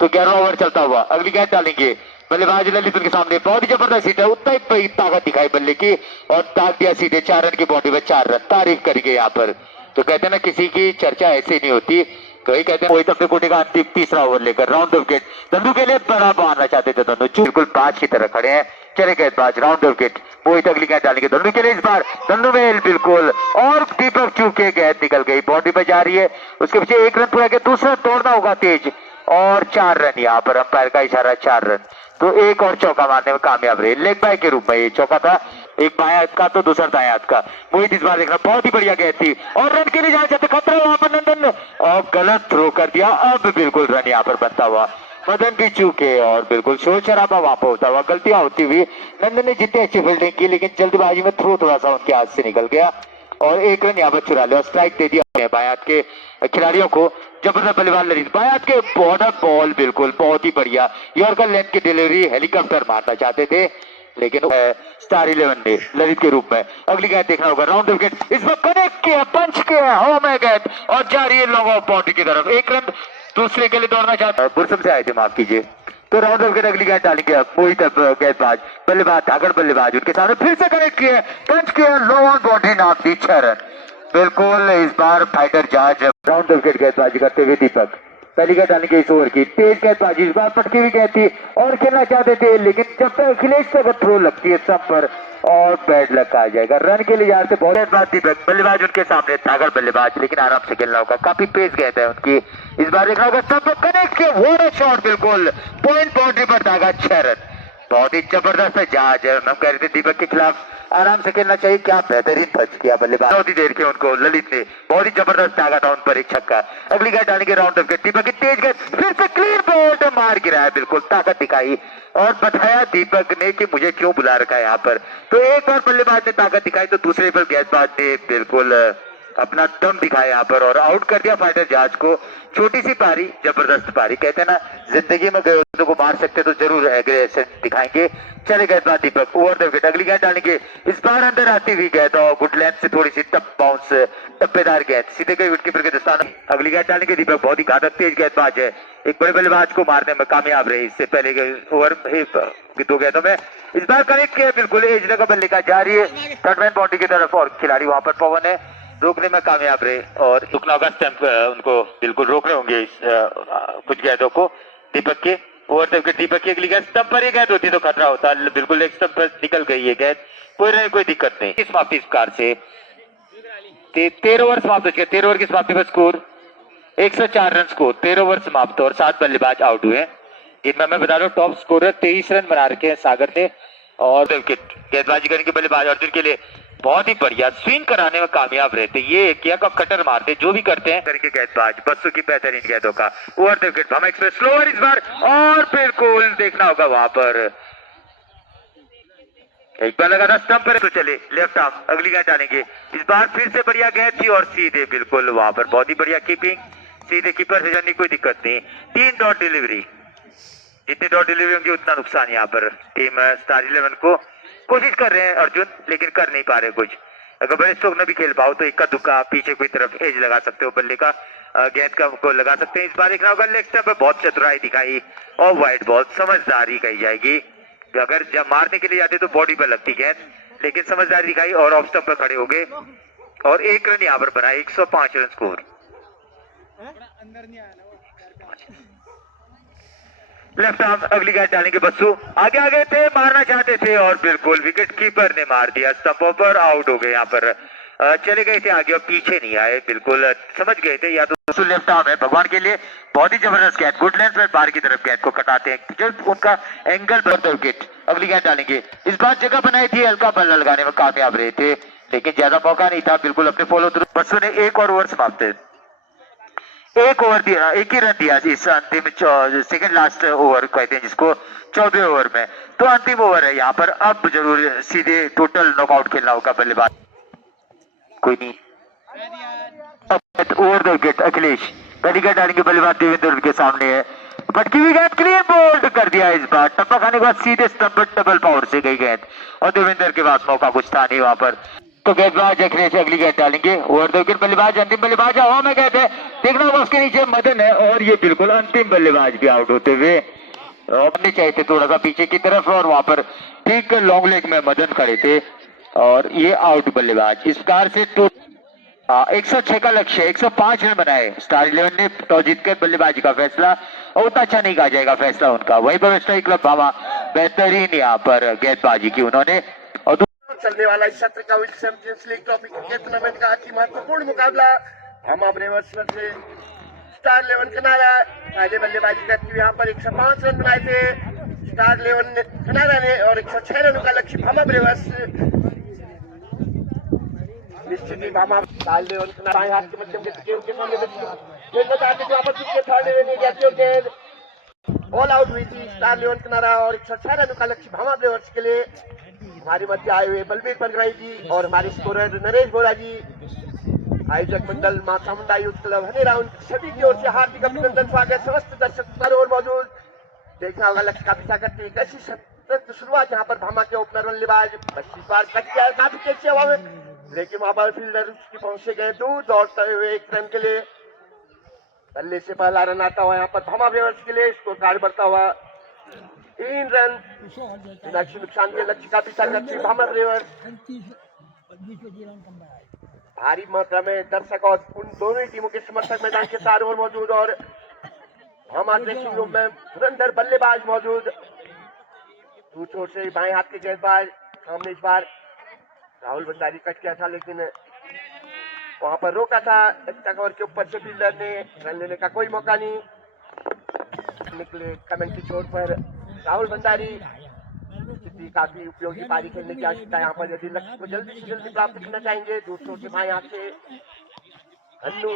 तो 11वां ओवर चलता हुआ अगली गेंद डालेंगे बल्लेबाज ललित उनके सामने। बहुत ही जबरदस्त सीट है, उतना ही ताकत दिखाई बल्ले की और दाग दिया सीधे 4 रन की बाउंड्री में 4 रन। तारीफ करेंगे यहाँ पर। तो कहते हैं ना किसी की चर्चा ऐसे नहीं होती। कई कहते हैं मोहित अपने कोटे का अंतिम तीसरा ओवर लेकर राउंड ऑफ विकेट धंधु के लिए बड़ा मारना चाहते थे। धंधु बिल्कुल 5 की तरह खड़े हैं। चले गेंदबाज राउंड ऑफ विकेट मोहित अगली गेंद डालेंगे धंधु के लिए। इस बार धंधु मेल बिल्कुल और दीपक चूके गेंद निकल गई, बाउंड्री पर जा रही है। उसके पीछे 1 रन पूरा किया, दूसरा तोड़ना होगा तेज और 4 रन। यहाँ पर अंपायर का इशारा 4 रन। तो एक और चौका मारने में कामयाब रहे लेग बाय के रूप में। ये चौका था, एक बाएं हाथ का तो दूसरा दाएं हाथ का। मोहित इस बार देखना बहुत ही बढ़िया गेंद थी और रन के लिए जाना चाहते, खतरा वहां पर नंदन और गलत थ्रो कर दिया। अब बिल्कुल रन यहाँ पर बनता हुआ मदन भी चूके और बिल्कुल शोर शराबा वहां पर होता हुआ। गलतियां होती हुई नंदन ने जितनी अच्छी फील्डिंग की लेकिन जल्दबाजी में थ्रो थोड़ा सा उनके हाथ से निकल गया और 1 रन यहाँ पर चुरा लिया। स्ट्राइक दे दिया बाएं हाथ के खिलाड़ियों को। जबरदस्त बल्लेबाज ललित बाएं हाथ के बॉर्डर बॉल बिल्कुल बहुत ही बढ़िया यॉर्कर लेंथ की डिलीवरी हेलीकॉप्टर मारना चाहते थे लेकिन स्टार 11 ने ललित के रूप में। अगली गेंद देखना होगा राउंड विकेट इस वक्त कनेक्ट किया, पंच किया हवा में गेंद और जा रही है लॉन्ग ऑफ बाउंड्री की तरफ। 1 रन दूसरे के लिए दौड़ना चाहता बुरसम से आए थे, माफ कीजिए। तो राउंड विकेट अगली गेंद डालेंगे मोहित गेंदबाज बल्लेबाज धागड़ बल्लेबाज उनके सामने फिर से कनेक्ट किया, पंच किया, लो ऑन बाउंड्री नाम दी 6 रन। बिल्कुल इस बार फाइटर जहाज राउंड विकेट गेंदबाजी करते हुए दीपक पहली गेंद डालने की इस ओवर की तेज गेंदबाजी। इस बार पटकी हुई गेंद थी और खेलना चाहते थे लेकिन जब तक अखिलेश से अगर थ्रो लगती है सब पर और बैड लक आ जाएगा। रन के लिए जा रहे थे बहुत दीपक बल्लेबाज उनके सामने धागड़ बल्लेबाज लेकिन आराम से खेलना होगा, काफी पेस गेंद है उनकी। इस बार देखना होगा सब कनेक्ट किया, वॉट अ शॉट बिल्कुल पॉइंट बाउंड्री पर धागा 6 रन। बहुत ही जबरदस्त जहाज है। हम कह रहे थे दीपक के खिलाफ आराम से खेलना चाहिए, क्या बेहतरीन टच किया बल्लेबाज। बहुत ही देर के उनको ललित ने बहुत ही जबरदस्त दागा था उन पर एक छक्का। अगली गेंद डालेंगे राउंड ऑफ विकेट दीपक की तेज गेंद फिर से क्लीन बॉल मार गिराया, बिल्कुल ताकत दिखाई और बताया दीपक ने कि मुझे क्यों बुला रखा है यहाँ पर। तो एक बार बल्लेबाज ने ताकत दिखाई तो दूसरे पर गेंदबाज ने बिल्कुल अपना दम दिखाया यहाँ पर और आउट कर दिया फाइटर जहाज को। छोटी सी पारी जबरदस्त पारी, कहते हैं ना जिंदगी में गए को मार सकते तो जरूर एग्रेशन दिखाएंगे। चले गेंदबाज दीपक ओवर द विकेट अगली गेंद डालेंगे। इस बार अंदर आती हुई गेंद और गुड लेंथ से थोड़ी सी टप बाउंस टप्पेदार गेंद सीधे गई विकेटकीपर के दस्ताने। अगली गेंद डालेंगे दीपक बहुत ही घातक तेज गेंदबाज है, एक बड़े बल्लेबाज को मारने में कामयाब रहे इससे पहले के ओवर की 2 गेंदों में। इस बार कनेक्ट किया बिल्कुल एज लगा बल्ले का जा रही है थर्ड मैन बाउंड्री की तरफ और खिलाड़ी वहां पर पवन है रोकने में कामयाब रहे और रुकना होगा स्टंप उनको बिल्कुल रोक रहे होंगे कुछ गेंदों को दीपक के ओवर द विकेट। दीपक की अगली गेंद स्टंप पर ही गेंद होती तो खतरा होता, बिल्कुल एक स्टंप पर निकल गई है गेंद, कोई दिक्कत नहीं। इस समाप्ति इस कार से 13 ओवर समाप्त हो चुके। 13 ओवर की समाप्ति पर स्कोर 104 रन स्कोर, 13 ओवर समाप्त और 7 बल्लेबाज आउट हुए। इनमें मैं बता रहा हूँ टॉप स्कोरर 23 रन बना रखे हैं सागर ने और विकेट गेंदबाजी करने के बल्लेबाज अर्जुन के लिए बहुत ही बढ़िया स्विंग कराने में कामयाब रहते। ये किया का कटर मारते जो भी करते हैं करके गेंदबाज बच्चों की बेहतरीन गेंदों का ओवर द विकेट हम एक्सप्रेस स्लोअर इस बार और बिल्कुल देखना होगा वहां पर एक बार लगा था स्टंप पर तो चले लेफ्ट आर्म, अगली गेंद डालेंगे। इस बार फिर से बढ़िया गेंद थी और सीधे बिल्कुल वहां पर बहुत ही बढ़िया कीपिंग, सीधे कीपर से जाने कोई दिक्कत नहीं। 3 डॉट डिलीवरी, जितने डॉट डिलीवरी होंगे उतना नुकसान यहाँ पर टीम स्टार 11 को। कोशिश कर रहे हैं अर्जुन, लेकिन कर नहीं पा रहे कुछ। अगर बड़े स्ट्रोक न भी खेल पाओ तो इक्का दुक्का पीछे कोई तरफ एज लगा सकते हो, बल्ले का गेंद का को लगा सकते हैं। इस बार देखना होगा लेग स्टंप पर बहुत चतुराई दिखाई और वाइड बॉल, समझदारी कही जाएगी। अगर जब मारने के लिए जाते तो बॉडी पर लगती गेंद, लेकिन समझदारी दिखाई और ऑफ स्टंप पर खड़े हो गए और 1 रन यहाँ पर बना। 105 रन स्कोर। लेफ्ट आर्म, अगली गेंद डालेंगे बस्सू। आगे आगे थे, मारना चाहते थे और बिल्कुल विकेट कीपर ने मार दिया। स्टंपों पर आउट हो गए यहाँ पर। चले गए थे आगे और पीछे नहीं आए, बिल्कुल समझ गए थे या तो लेफ्ट आर्म है भगवान के लिए बहुत ही जबरदस्त गेंद, गुड लेंथ पर बाहर की तरफ गेंद को कटाते हैं जो उनका एंगल पर विकेट। अगली गेंद डालेंगे। इस बार जगह बनाई थी, हल्का बल्ला लगाने में कामयाब रहे थे, लेकिन ज्यादा मौका नहीं था। बिल्कुल अपने फॉलो थ्रू बस्सू ने 1 और ओवर समाप्त है। 1 ओवर दिया, 1 ही रन दिया इस अंतिम सेकंड लास्ट ओवर कहते हैं जिसको, 14वें ओवर में। तो अंतिम ओवर है यहाँ पर, अब जरूर सीधे टोटल नॉकआउट खेलना होगा बल्लेबाज। कोई नहीं, ओवर द विकेट अखिलेश। पहली गेंद डालेंगे बल्लेबाज देवेंद्र के सामने है, पटकी हुई गेंद क्लियर बोल्ड कर दिया। इस बार टप्पा खाने के बाद सीधे स्टंप पर डबल पावर से गई गेंद और देवेंद्र के पास मौका कुछ था नहीं वहां पर। तो गेंदबाज अखिलेश अगली गेंद डालेंगे। ओवर द विकेट बल्लेबाज, अंतिम बल्लेबाज हवा में गए थे, देखना होगा उसके नीचे मदन है और ये बिल्कुल अंतिम बल्लेबाज भी आउट होते हुए अपने चाहिए थे थोड़ा सा पीछे की तरफ और वहां पर ठीक लॉन्ग लेग में मदन खड़े थे और ये आउट बल्लेबाज। इस कार से तो 106 का लक्ष्य, 105 रन बनाए। स्टार 11 ने टॉस जीतकर बल्लेबाजी का फैसला, और उतना अच्छा नहीं कहा जाएगा फैसला उनका। वही भविष्य क्लब भावा बेहतरीन यहाँ पर गेंदबाजी की उन्होंने। और चलने वाला इस सत्र का विश्व champions league trophy cricket tournament का अति महत्वपूर्ण मुकाबला भामा ब्रेवर्स से स्टार 11 कनाडा। पहले बल्लेबाजी करते हुए यहाँ पर 105 रन बनाए थे स्टार 11 कनाडा ने और 106 रनों का लक्ष्य भामा ब्रेवर्स। निश्चित ही भामा स्टार 11 कनाडा हाथ के मध्यम के सामने ऑल आउट हुई थी स्टार 11 कनाडा और 106 रनों का लक्ष्य भामा ब्रेवर्स के लिए। हमारे मध्य आए हुए बलबीर परगराई जी और हमारे स्कोरर नरेश बोरा जी, आयोजक मंडल मां चामुंडा यूथ क्लब हनेरा, उन सभी की ओर से हार्दिक अभिनंदन, स्वागत। समस्त दर्शक और मौजूद, देखना होगा लक्ष्य का पीछा करते हुए कैसी सतत शुरुआत यहाँ पर भामा के ओपनर बल्लेबाज बस्सी बार कट गया काफी तेज हवा में, लेकिन वहां पर फील्डर उसकी पहुंचे गए दूर दौड़ते हुए 1 रन के लिए। बल्ले से पहला रन आता हुआ यहाँ पर भामा ब्रेवर्स के लिए, स्कोर कार्ड बढ़ता हुआ 3 रन। नुकसान के लक्ष्य का पीछा करती भामा ब्रेवर्स। भारी मात्रा में दर्शक और उन दोनों ही टीमों के समर्थक मैदान के चारों ओर मौजूद और भामा ड्रेसिंग रूम में धुरंधर बल्लेबाज मौजूद। दूसरों से बाएं हाथ के गेंदबाज सामने, इस बार राहुल भंडारी कट गया था लेकिन वहां पर रोका था एक्स्ट्रा कवर के ऊपर से फील्डर ने, रन लेने का कोई मौका नहीं। निकले कमेंट की चोट पर राहुल भंडारी, काफी उपयोगी पारी खेलने की आवश्यकता यहाँ पर यदि लक्ष्य को जल्दी से जल्दी प्राप्त करना चाहेंगे। दूसरों के बाएं हाथ से धन्नू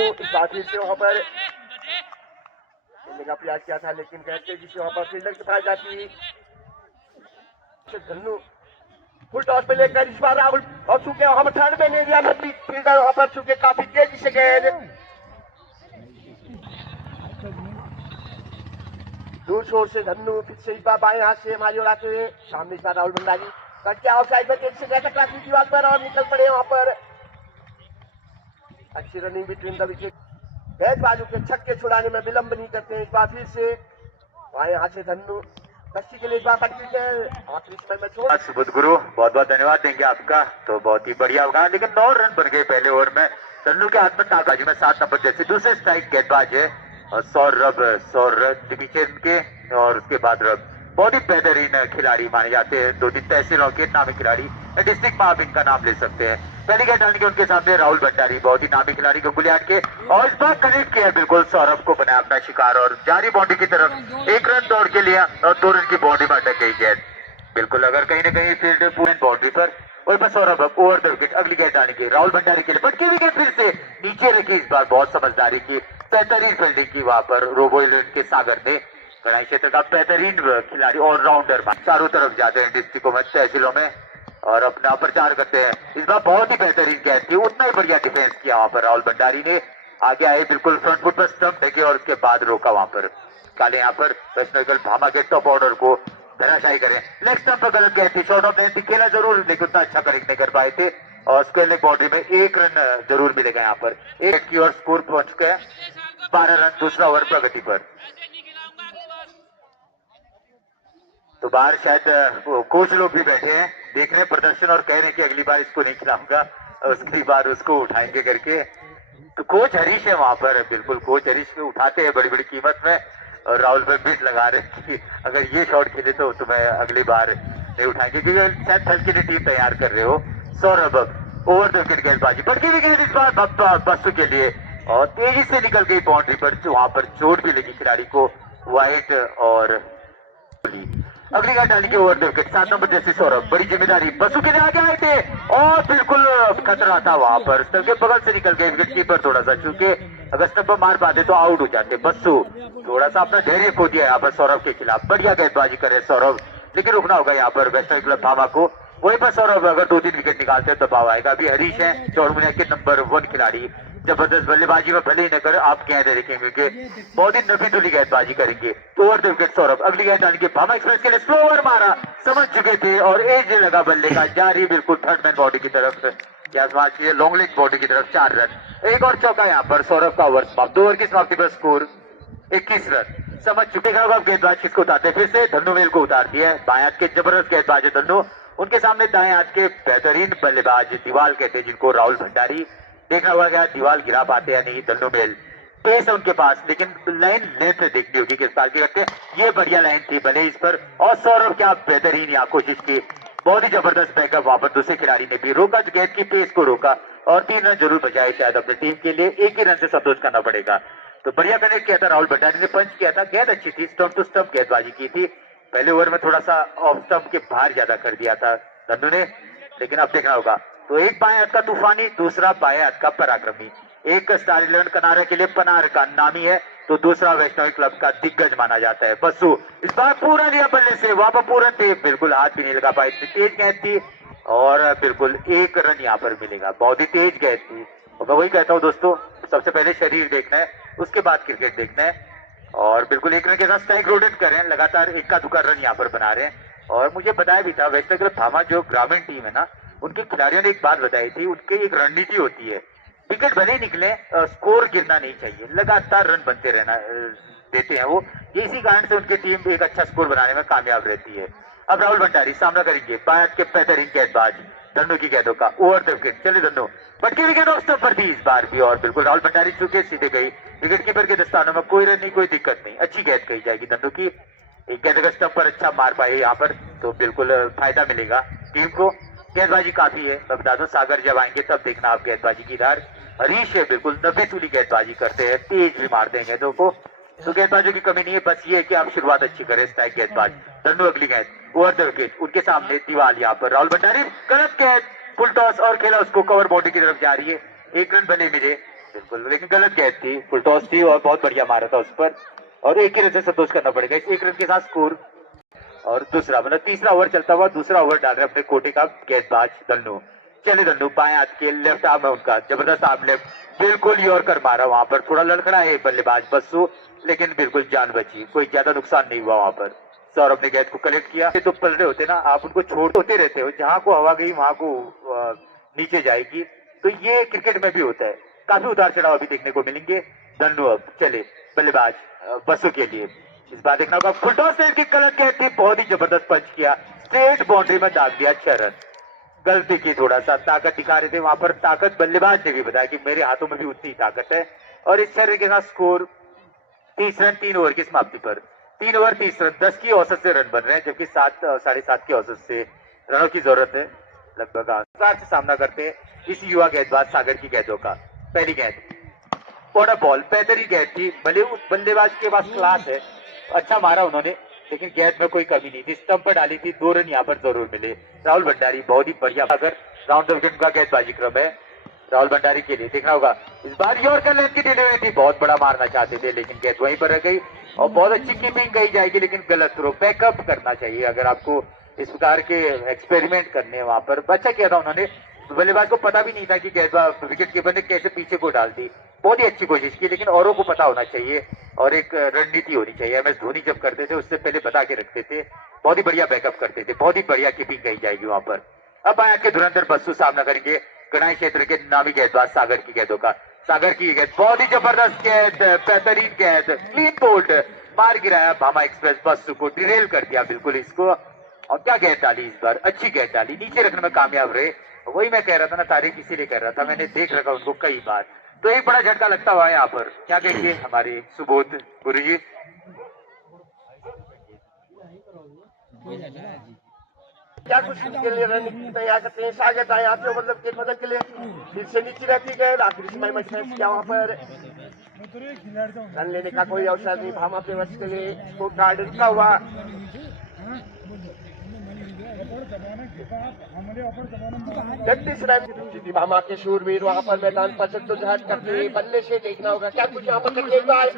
इस बार फिर से वहां पर खेलने का प्रयास किया था लेकिन तेजी से वहां पर फील्डर के पास जाती धन्नू फुल टॉस पे लेकर इस बार राहुल और चूके वहां पर थर्ड में नहीं दिया, फील्डर वहां पर चूके काफी तेजी से गए। दूर छोर से धन्नू फिर से इस बार बाएं हाथ से हमारी ओर आते हुए सामने इस बार राहुल भंडारी कट के आउटसाइड में तेजी से गए टकराती दीवार पर और निकल पड़े वहां पर। अच्छी रनिंग बिटवीन द विकेट, गेंदबाजों के छक्के छुड़ाने में विलंब नहीं करते हैं। इस बार फिर से बाएं हाथ से धन्नू कस्सी के लिए इस बार पटकी के आखिरी समय में छोड़। सुबोध गुरु बहुत बहुत धन्यवाद देंगे आपका, तो बहुत ही बढ़िया होगा। लेकिन 9 रन बन गए पहले ओवर में। धन्नू के हाथ में ताबाजी में 7 नंबर जैसे दूसरे स्ट्राइक गेंदबाज है और सौरभ पीछे इनके और उसके बाद रब बहुत ही बेहतरीन खिलाड़ी माने जाते हैं। 2 तहसीलों के नामी खिलाड़ी, डिस्ट्रिक्ट में आप इनका नाम ले सकते हैं। पहली गेंद डालने के उनके सामने राहुल भंडारी, बहुत ही नामी खिलाड़ी को गुलियाट के और इस बार कनेक्ट किया बिल्कुल सौरभ को बनाया अपना शिकार और जारी बाउंड्री की तरफ 1 रन दौड़ के लिया और 2 रन की बाउंड्री में अटक गई गेंद। बिल्कुल अगर कहीं ना कहीं फील्ड पूरी बाउंड्री पर और बस सौरभ ओवर द विकेट। अगली गेंद डालने की राहुल भंडारी के लिए पटकी विकेट फिर से नीचे रखी, इस बार बहुत समझदारी की बेहतरीन फील्डिंग की वहां पर रोबो इलेवन के सागर ने कड़ाई क्षेत्र का बेहतरीन खिलाड़ी, ऑलराउंडर चारों तरफ जाते हैं डिस्ट्रिक्टों में, तहसीलों में और अपना प्रचार करते हैं। इस बार बहुत ही बेहतरीन कैच की, उतना ही बढ़िया डिफेंस किया वहां पर राहुल भंडारी ने। आगे आए बिल्कुल फ्रंट फुट पर स्टंप देखे और उसके बाद रोका वहां पर। काले यहाँ पर वैष्णव भामा के टॉप ऑर्डर को धराशायी करें। लेग स्टंप पर गलत गए थे, शॉर्ट ऑफ लेंथ खेला जरूर लेकिन उतना अच्छा करेक्ट नहीं कर पाए थे और स्क्वायर लेग बाउंड्री में 1 रन जरूर मिलेगा यहाँ पर। 1 की और स्कोर पहुंच गए 12 रन, दूसरा ओवर प्रगति पर। तो बाहर शायद कोच लोग भी बैठे हैं, देख रहे हैं प्रदर्शन और कह रहे हैं कि अगली बार इसको नहीं खिलाऊंगा, उसकी बार उसको उठाएंगे करके। तो कोच हरीश है वहां पर, बिल्कुल कोच हरीश को उठाते हैं बड़ी बड़ी कीमत में और राहुल पर बिट लगा रहे हैं कि अगर ये शॉट खेले तो तुम्हें अगली बार नहीं उठाएंगे, क्योंकि शायद थल के लिए टीम तैयार कर रहे हो। सौरभ ओवर द विकेट गेंदबाजी, बढ़ती हुई गेंद इस बार बस्सू के लिए और तेजी से निकल गई बाउंड्री पर, वहां पर चोट भी लगी खिलाड़ी को। वाइट और अगली गेंद डाली के ओवर द विकेट, 7 नंबर जैसे सौरभ, बड़ी जिम्मेदारी बस्सू के लिए आगे आए थे और बिल्कुल खतरा था वहां पर, स्टंप के बगल से निकल गए विकेट कीपर थोड़ा सा, चूंकि अगर स्टंप पर मार पाते तो आउट हो जाते। बस्सू थोड़ा सा अपना धैर्य खो दिया यहाँ पर सौरभ के खिलाफ, बढ़िया गेंदबाजी करे सौरभ, लेकिन रुकना होगा यहाँ पर वैष्णव क्लब भामा को। वहीं पर सौरभ अगर 2-3 विकेट निकालते हैं तो दबाव आएगा। अभी हरीश है चौड़मुनिया के नंबर 1 खिलाड़ी, जबरदस्त बल्लेबाजी में भले ही न कर आप गेंद देखेंगे कि बहुत ही नफी तुली गेंदबाजी करेंगे। तो ओवर द विकेट सौरभ, अगली गेंद डालेंगे भामा एक्सप्रेस के लिए, स्लो ओवर मारा, समझ चुके थे और एज लगा बल्ले का, जारी बिल्कुल थर्ड मैन बॉडी की तरफ, लॉन्ग लेग बॉडी की तरफ, 4 रन। एक और चौका यहाँ पर सौरभ का ओवर समाप्त, 2 ओवर की समाप्ति पर स्कोर 21 रन। समझ चुके हैं अब गेंदबाज किसको उतारते, फिर से धन्नुवेल को उतार दिया है। बाएं हाथ के जबरदस्त गेंदबाज है धन्नु, उनके सामने दाएं हाथ के बेहतरीन बल्लेबाज दीवाल कहते हैं जिनको राहुल भंडारी। देखना होगा क्या दीवाल गिरा पाते या नहीं। धन्नुवेल पेस है उनके पास, लेकिन लाइन लेंथ देखनी होगी किस बार की करते हैं। ये बढ़िया लाइन थी भले इस पर, और सौरभ क्या बेहतरीन यहाँ कोशिश की, बहुत ही जबरदस्त बैकअप वहां पर दूसरे खिलाड़ी ने भी रोका, गेंद की पेस को रोका और 3 रन जरूर बचाए शायद अपनी टीम के लिए। 1 ही रन से संतोष करना पड़ेगा। तो बढ़िया कनेक्ट किया था राहुल भंडारी ने, पंच किया था, गेंद अच्छी थी, स्टंप टू स्टंप गेंदबाजी की थी। पहले ओवर में थोड़ा सा ऑफ स्टंप के बाहर ज्यादा कर दिया था धन्नु ने, लेकिन अब देखना होगा। तो एक बाएं हाथ का तूफानी, दूसरा बाएं हाथ का पराक्रमी, एक स्टार 11 कनारा के लिए पनार का नामी है, तो दूसरा वैष्णवी क्लब का दिग्गज माना जाता है बस्सू। इस बार पूरा लिया बल्ले से, वहां पर पूरन थे, बिल्कुल हाथ भी नहीं लगा पाए, तेज गेंद थी और बिल्कुल 1 रन यहाँ पर मिलेगा। बहुत ही तेज गेंद थी और मैं वही कहता हूँ दोस्तों, सबसे पहले शरीर देखना है, उसके बाद क्रिकेट देखना है। और बिल्कुल 1 रन के साथ स्ट्राइक रोटेट कर रहे हैं, लगातार 1 का 2 का रन यहाँ पर बना रहे हैं। और मुझे बताया भी था वैष्णव क्लब भामा जो ग्रामीण टीम है ना, उनके खिलाड़ियों ने एक बात बताई थी, उनकी एक रणनीति होती है, विकेट भले ही निकले स्कोर गिरना नहीं चाहिए, लगातार रन बनते रहना देते हैं वो। ये इसी कारण से उनकी टीम एक अच्छा स्कोर बनाने में कामयाब रहती है। अब राहुल भंडारी सामना करेंगे बाएं के बेहतरीन गेंदबाज धन्नु की गेंदों का, ओवर द विकेट, चले धन्नु, पटकी विकेट ऑफ स्टंप पर थी इस बार भी और बिल्कुल राहुल भंडारी चुके सीधे गई विकेट कीपर के दस्तानों में, कोई रन नहीं, कोई दिक्कत नहीं, अच्छी गेंद कही जाएगी धन्नु की। एक गेंद अगर स्टंप पर अच्छा मार पाए यहाँ पर तो बिल्कुल फायदा मिलेगा टीम को। गेंदबाजी काफी है, मैं बता दूं सागर जब आएंगे तब देखना आप गेंदबाजी की धार। हरीश है बिल्कुल नब्बे तुली गेंदबाजी करते हैं, तेज भी मारते हैं गेंदों को, तो गेंदबाजों की कमी नहीं है, बस ये है कि आप शुरुआत अच्छी करें। स्ट्राइक गेंदबाज धन्नु, अगली गेंद ओवर द विकेट, उनके सामने दीवाल यहाँ पर राहुल भंडारी, गलत गेंद, फुल टॉस और खेला उसको, कवर बॉडी की तरफ जा रही है, 1 रन बने मिले बिल्कुल, लेकिन गलत गेंद थी, फुल टॉस थी और बहुत बढ़िया मारा था उस पर और 1 ही रन से संतोष करना पड़ेगा। इस 1 रन के साथ स्कोर और दूसरा मतलब तीसरा ओवर चलता हुआ दूसरा ओवर डाल रहे अपने कोटे का गेंदबाज धन्नु। चले धन्नु, बाएं हाथ के लेफ्ट आर्म है उनका, जबरदस्त आर्म लेफ्ट, बिल्कुल यॉर्कर मारा वहां पर, थोड़ा लड़खड़ा है बल्लेबाज बस्सू, लेकिन बिल्कुल जान बची, कोई ज्यादा नुकसान नहीं हुआ वहां पर। सौरभ ने गेंद को कलेक्ट किया, तो पलटे होते ना, आप उनको छोड़ते रहते हो, जहां को हवा गई वहां को नीचे जाएगी, तो ये क्रिकेट में भी होता है, काफी उतार चढ़ाव अभी देखने को मिलेंगे। धन्नु अब चले बल्लेबाज बस्सू के लिए, इस बार देखना होगा, फुल टॉस से इसकी गलत गेंद थी, बहुत ही जबरदस्त पंच किया, स्ट्रेट बाउंड्री में दाग दिया, 6 रन। गलती की, थोड़ा सा ताकत दिखा रहे थे वहां पर, ताकत बल्लेबाज ने भी बताया कि मेरे हाथों में भी उतनी ताकत है और इस 6 रन के साथ स्कोर 30 रन 3 ओवर की समाप्ति पर, 3 ओवर 30 रन, 10 की औसत से रन बन रहे हैं, जबकि 7.5 की औसत से रनों की जरूरत है लगभग। आसार से सामना करते हैं इस युवा गेंदबाज सागर की गेंदों का। पहली गेंद ऑन बॉल, बेहतरीन गेंद थी, भले उस बल्लेबाज के पास क्लास है, अच्छा मारा उन्होंने, लेकिन गेंद में कोई कमी नहीं थी, स्टंप पर डाली थी, 2 रन यहाँ पर जरूर मिले। राहुल भंडारी बहुत ही बढ़िया, अगर राउंड द विकेट का गेंदबाजी क्रम है, राहुल भंडारी के लिए देखना होगा। इस बार यॉर्कर लेंथ की डिलीवरी थी, बहुत बड़ा मारना चाहते थे लेकिन गेंद वहीं पर रह गई और बहुत अच्छी कीपिंग कही जाएगी लेकिन गलत थ्रो। बैकअप करना चाहिए अगर आपको इस प्रकार के एक्सपेरिमेंट करने हैं। वहां पर अच्छा किया था उन्होंने, बल्लेबाज को पता भी नहीं था कि गेंदबाज विकेट कीपर ने कैसे पीछे को डाल दी। बहुत ही अच्छी कोशिश की लेकिन औरों को पता होना चाहिए और एक रणनीति होनी चाहिए। MS धोनी जब करते थे उससे पहले बता के रखते थे, बहुत ही बढ़िया बैकअप करते थे, बहुत ही बढ़िया कीपिंग कही जाएगी वहां पर। अब आया के धुरंधर बस्सू सामना करेंगे गणाई क्षेत्र के नामी गेंदबाज सागर की गेंदों का। सागर की गेंद बहुत ही जबरदस्त गेंद, बेहतरीन गेंद, क्लीन बोल्ड मार गिराया भामा एक्सप्रेस बस्सू को, डिरेल कर दिया बिल्कुल इसको। और क्या गेंद डाली इस बार, अच्छी गेंद डाली, नीचे रखने में कामयाब रहे। वही मैं कह रहा था ना, तारीफ इसीलिए कर रहा था, मैंने देख रखा उनको कई बार, तो एक बड़ा झटका लगता हुआ यहाँ पर। क्या कहेंगे हमारे सुबोध गुरु जी? क्या कुछ के लिए रणनीति तैयार करते हैं सागर दाएं हाथ में, मतलब गेंद बदल के लिए फिर से नीचे रहती गए। आखिरी समय में किया वहां पर रन लेने का कोई अवसर नहीं भामा प्लेयर्स के लिए। स्कोर कार्ड रुका हुआ। छत्तीस रन जीती भामा के शूरवीर वहां पर मैदान पर जद्दोजहद करते बल्ले से देखना होगा क्या कुछ यहाँ पर करते। एक बार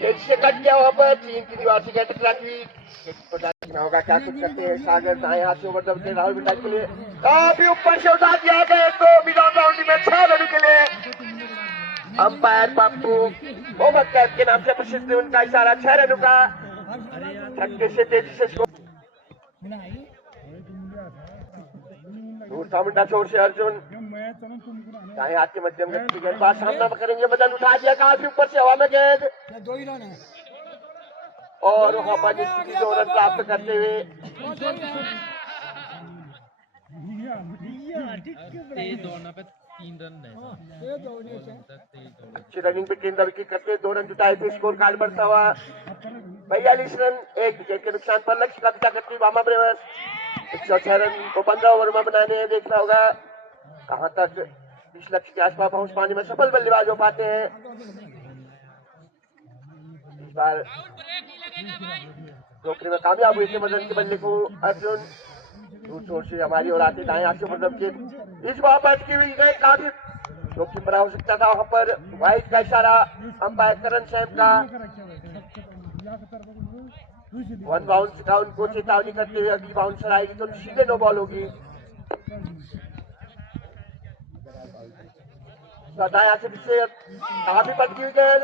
गेंद से कट गया वहां पर, चीन की दीवार से गेंद टकरा थी, देखना होगा क्या कुछ करते हैं। सागर दाएं हाथ से ओवर दबते राहुल भंडारी के लिए काफी ऊपर से उठा दिया गया तो मिडल बाउंड्री में 6 रन के लिए। अंपायर पप्पू मोहम्मद कैफ के नाम से प्रसिद्ध उनका इशारा 6 रनों का छक्के से तेजी से स्कोर। मुंडा छोर से अर्जुन दाएं हाथ के मध्यम गति की गेंदबाज सामना करेंगे, बदन उठा दिया काफी ऊपर से हवा में गेंद और वहां पर स्थिति 2 रन प्राप्त करते हुए अच्छी रनिंग पे केंद्र विकेट करते 2 रन जुटाए थे। स्कोर कार्ड बढ़ता हुआ 42 रन 1 विकेट के नुकसान पर लक्ष्य का पीछा करती भामा ब्रेवर्स 106 रन को 15 ओवर में बनाने हैं। देखना होगा कहां तक 20 लक्ष्य के आसपास पहुंच पाने में सफल बल्लेबाज हो पाते हैं। इस बार रोकने में कामयाब हुए थे मदन के बल्ले को अर्जुन। दूर से हमारी ओर आते दाएं हाथ से मतलब के इस बार अटकी हुई गई, काफी जोखिम भरा हो सकता था वहां पर। वाइड का इशारा अंपायर करण साहब का 1 बाउंस का उनको चेतावनी करते हुए अगली बाउंसर आएगी तो सीधे नो बॉल होगी। दाएं से पीछे काफी पटकी हुई गेंद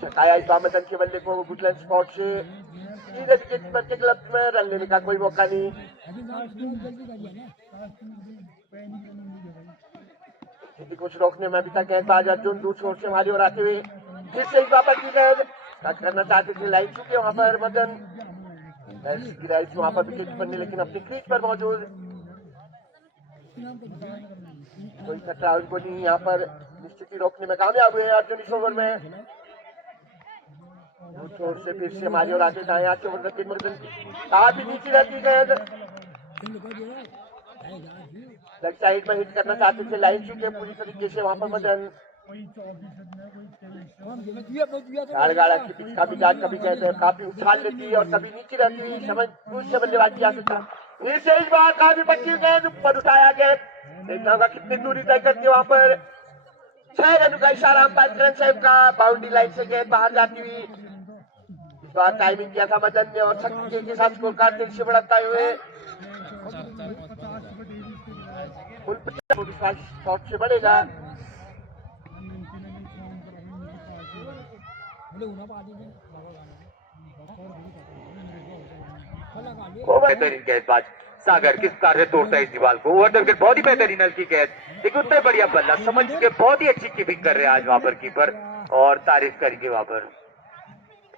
छकाया इस बार मदन के बल्ले को गुडलैंड स्पॉट से सीधे विकेट पर के क्लब में रन लेने का कोई मौका नहीं। कुछ रोकने में अभी तक गेंदबाज अर्जुन दूर छोर से हमारी ओर आते हुए फिर से इस बार पटकी गेंद कट करना चाहते थे, लाइन चुके वहां पर मदन वहां पर विकेट बनने लेकिन अपनी क्रीज पर मौजूद कोई खतरा उनको नहीं। यहाँ पर स्थिति रोकने में कामयाब हुए अर्जुन इस ओवर में। छोर से फिर से हमारी ओर आते दाएं हाथ से मदन काफी नीचे रहती गेंद लेग साइड में हिट करना चाहते थे, लाइन चुके पूरी तरीके से वहां पर मदन। गाड़ा की पिच का मिजाज कभी कहते काफी उछाल लेती है और कभी नीचे रहती है, समझ पूछ से बल्लेबाजी आ सकता। फिर से इस बार काफी पच्ची गेंद ऊपर उठाया गया, देखना होगा कितनी दूरी तय करती है वहां पर। 6 रन का इशारा अंपायर करण साहब का, बाउंड्री लाइन से गेंद बाहर जाती हुई। इस बार टाइमिंग किया था मदन ने और छक्के के साथ स्कोर कार्ड तेजी से बढ़ाते हुए कुल 50 शॉट से बढ़ेगा। बेहतरीन गेंदबाज सागर किस प्रकार से तोड़ता है इस दीवार को, ओवर द विकेट बहुत ही बेहतरीन हल्की गेंद, लेकिन उतना बढ़िया बल्ला समझ के बहुत ही अच्छी कीपिंग कर रहे हैं आज वहां पर कीपर, और तारीफ करेंगे वहां पर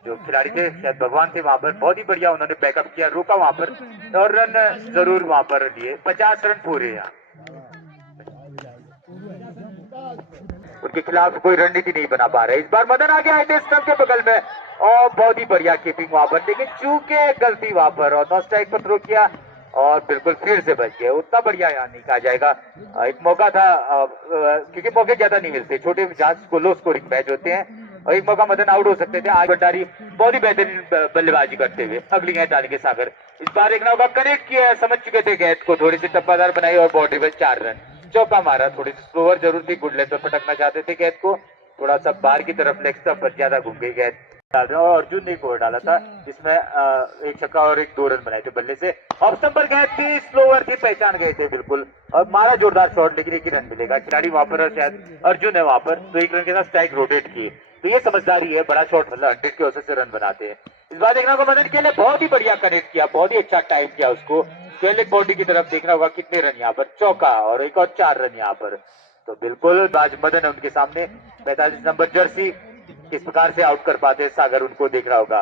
जो खिलाड़ी थे, शायद भगवान थे वहां पर, बहुत ही बढ़िया उन्होंने बैकअप किया, रोका वहां पर और रन जरूर वहां पर लिए। 50 रन पूरे यहाँ उनके खिलाफ कोई रणनीति नहीं बना पा रहे। इस बार मदन आ गया स्टंप के बगल में और बहुत ही बढ़िया कीपिंग वहां पर, लेकिन चूके गलती वहां पर और नॉन स्ट्राइक पर थ्रो किया और बिल्कुल फील्ड से बच गया। उतना बढ़िया यहाँ नहीं कहा जाएगा, एक मौका था क्योंकि मौके ज्यादा नहीं मिलते, छोटे जहां लो स्कोरिंग मैच होते हैं और एक मौका मदन आउट हो सकते थे। आज भंडारी बहुत ही बेहतरीन बल्लेबाजी करते हुए अगली गेंद डालेंगे सागर। इस बार देखना होगा कनेक्ट किया, समझ चुके थे गेंद को, थोड़ी सी टप्पादार बनाई और बाउंड्री पर 4 रन। चौका मारा, थोड़ी सी स्लोअर जरूर थी, गुड लेंथ पर पटकना चाहते थे गेंद को, थोड़ा सा बाहर की तरफ लेग स्टंप पर ज्यादा घूम गई गेंद डाल रहे। और अर्जुन ने एक ओवर डाला था जिसमें एक छक्का और एक 2 रन बनाए थे बल्ले से। ऑफ स्टंप पर गेंद थी, स्लोअर थी, पहचान गए थे बिल्कुल और मारा जोरदार शॉट, लेकिन एक ही रन मिलेगा। खिलाड़ी वहां पर शायद अर्जुन है वहां पर, तो 1 रन के साथ स्ट्राइक रोटेट की, तो ये समझदारी है, बड़ा शॉट मतलब 100 की औसत से रन बनाते हैं। इस बार देखना होगा मदन के लिए, बहुत ही बढ़िया कनेक्ट किया, बहुत ही अच्छा टाइम किया उसको, लेग बॉडी की तरफ देखना होगा कितने रन यहाँ पर, चौका और एक और 4 रन यहाँ पर। तो बिल्कुल बाज मदन है उनके सामने, 45 नंबर जर्सी, किस प्रकार से आउट कर पाते हैं सागर, उनको देखना होगा।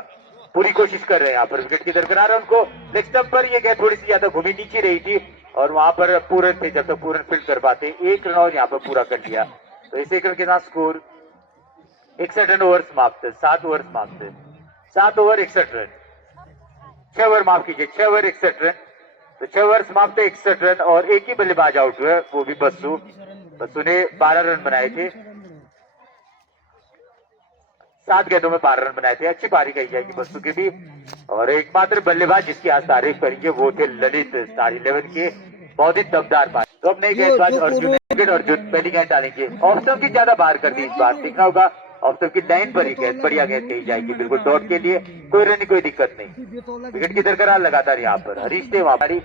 पूरी कोशिश कर रहे हैं यहाँ पर, विकेट की दरकरार है उनको। लेग स्टंप पर ये गेंद थोड़ी सी ज्यादा घूमी नीचे रही थी और वहां पर पूरन थे, जब तक पूरन फील्ड कर पाते 1 रन और यहाँ पर पूरा कर लिया। तो इस 1 रन के साथ स्कोर 61 रन ओवर समाप्त, 7 ओवर समाप्त, 7 ओवर 61 रन, 6 ओवर माफ कीजिए, 6 ओवर 61 रन। तो 6 ओवर समाप्त 61 रन और एक ही बल्लेबाज आउट हुए, वो भी बस्सू। बस्सू ने 12 रन बनाए थे, 7 गेंदों में 12 रन बनाए थे, अच्छी पारी कही जाएगी बस्सू की भी। और एकमात्र बल्लेबाज जिसकी आज तारीफ करेंगे वो थे ललित, स्टार 11 के, बहुत ही दमदार पारी। तो अपने गेंदबाज अर्जुन पहली गेंद डालेंगे, ऑफ स्टंप की ज्यादा बाहर कर दी इस बार, देखना होगा ऑफ स्टंप की लाइन पर ही गेंद, बढ़िया गेंद कही जाएगी बिल्कुल डॉट के लिए, कोई रन कोई दिक्कत नहीं। विकेट की दरकरार लगातार यहाँ पर हरीश थे वहां पर,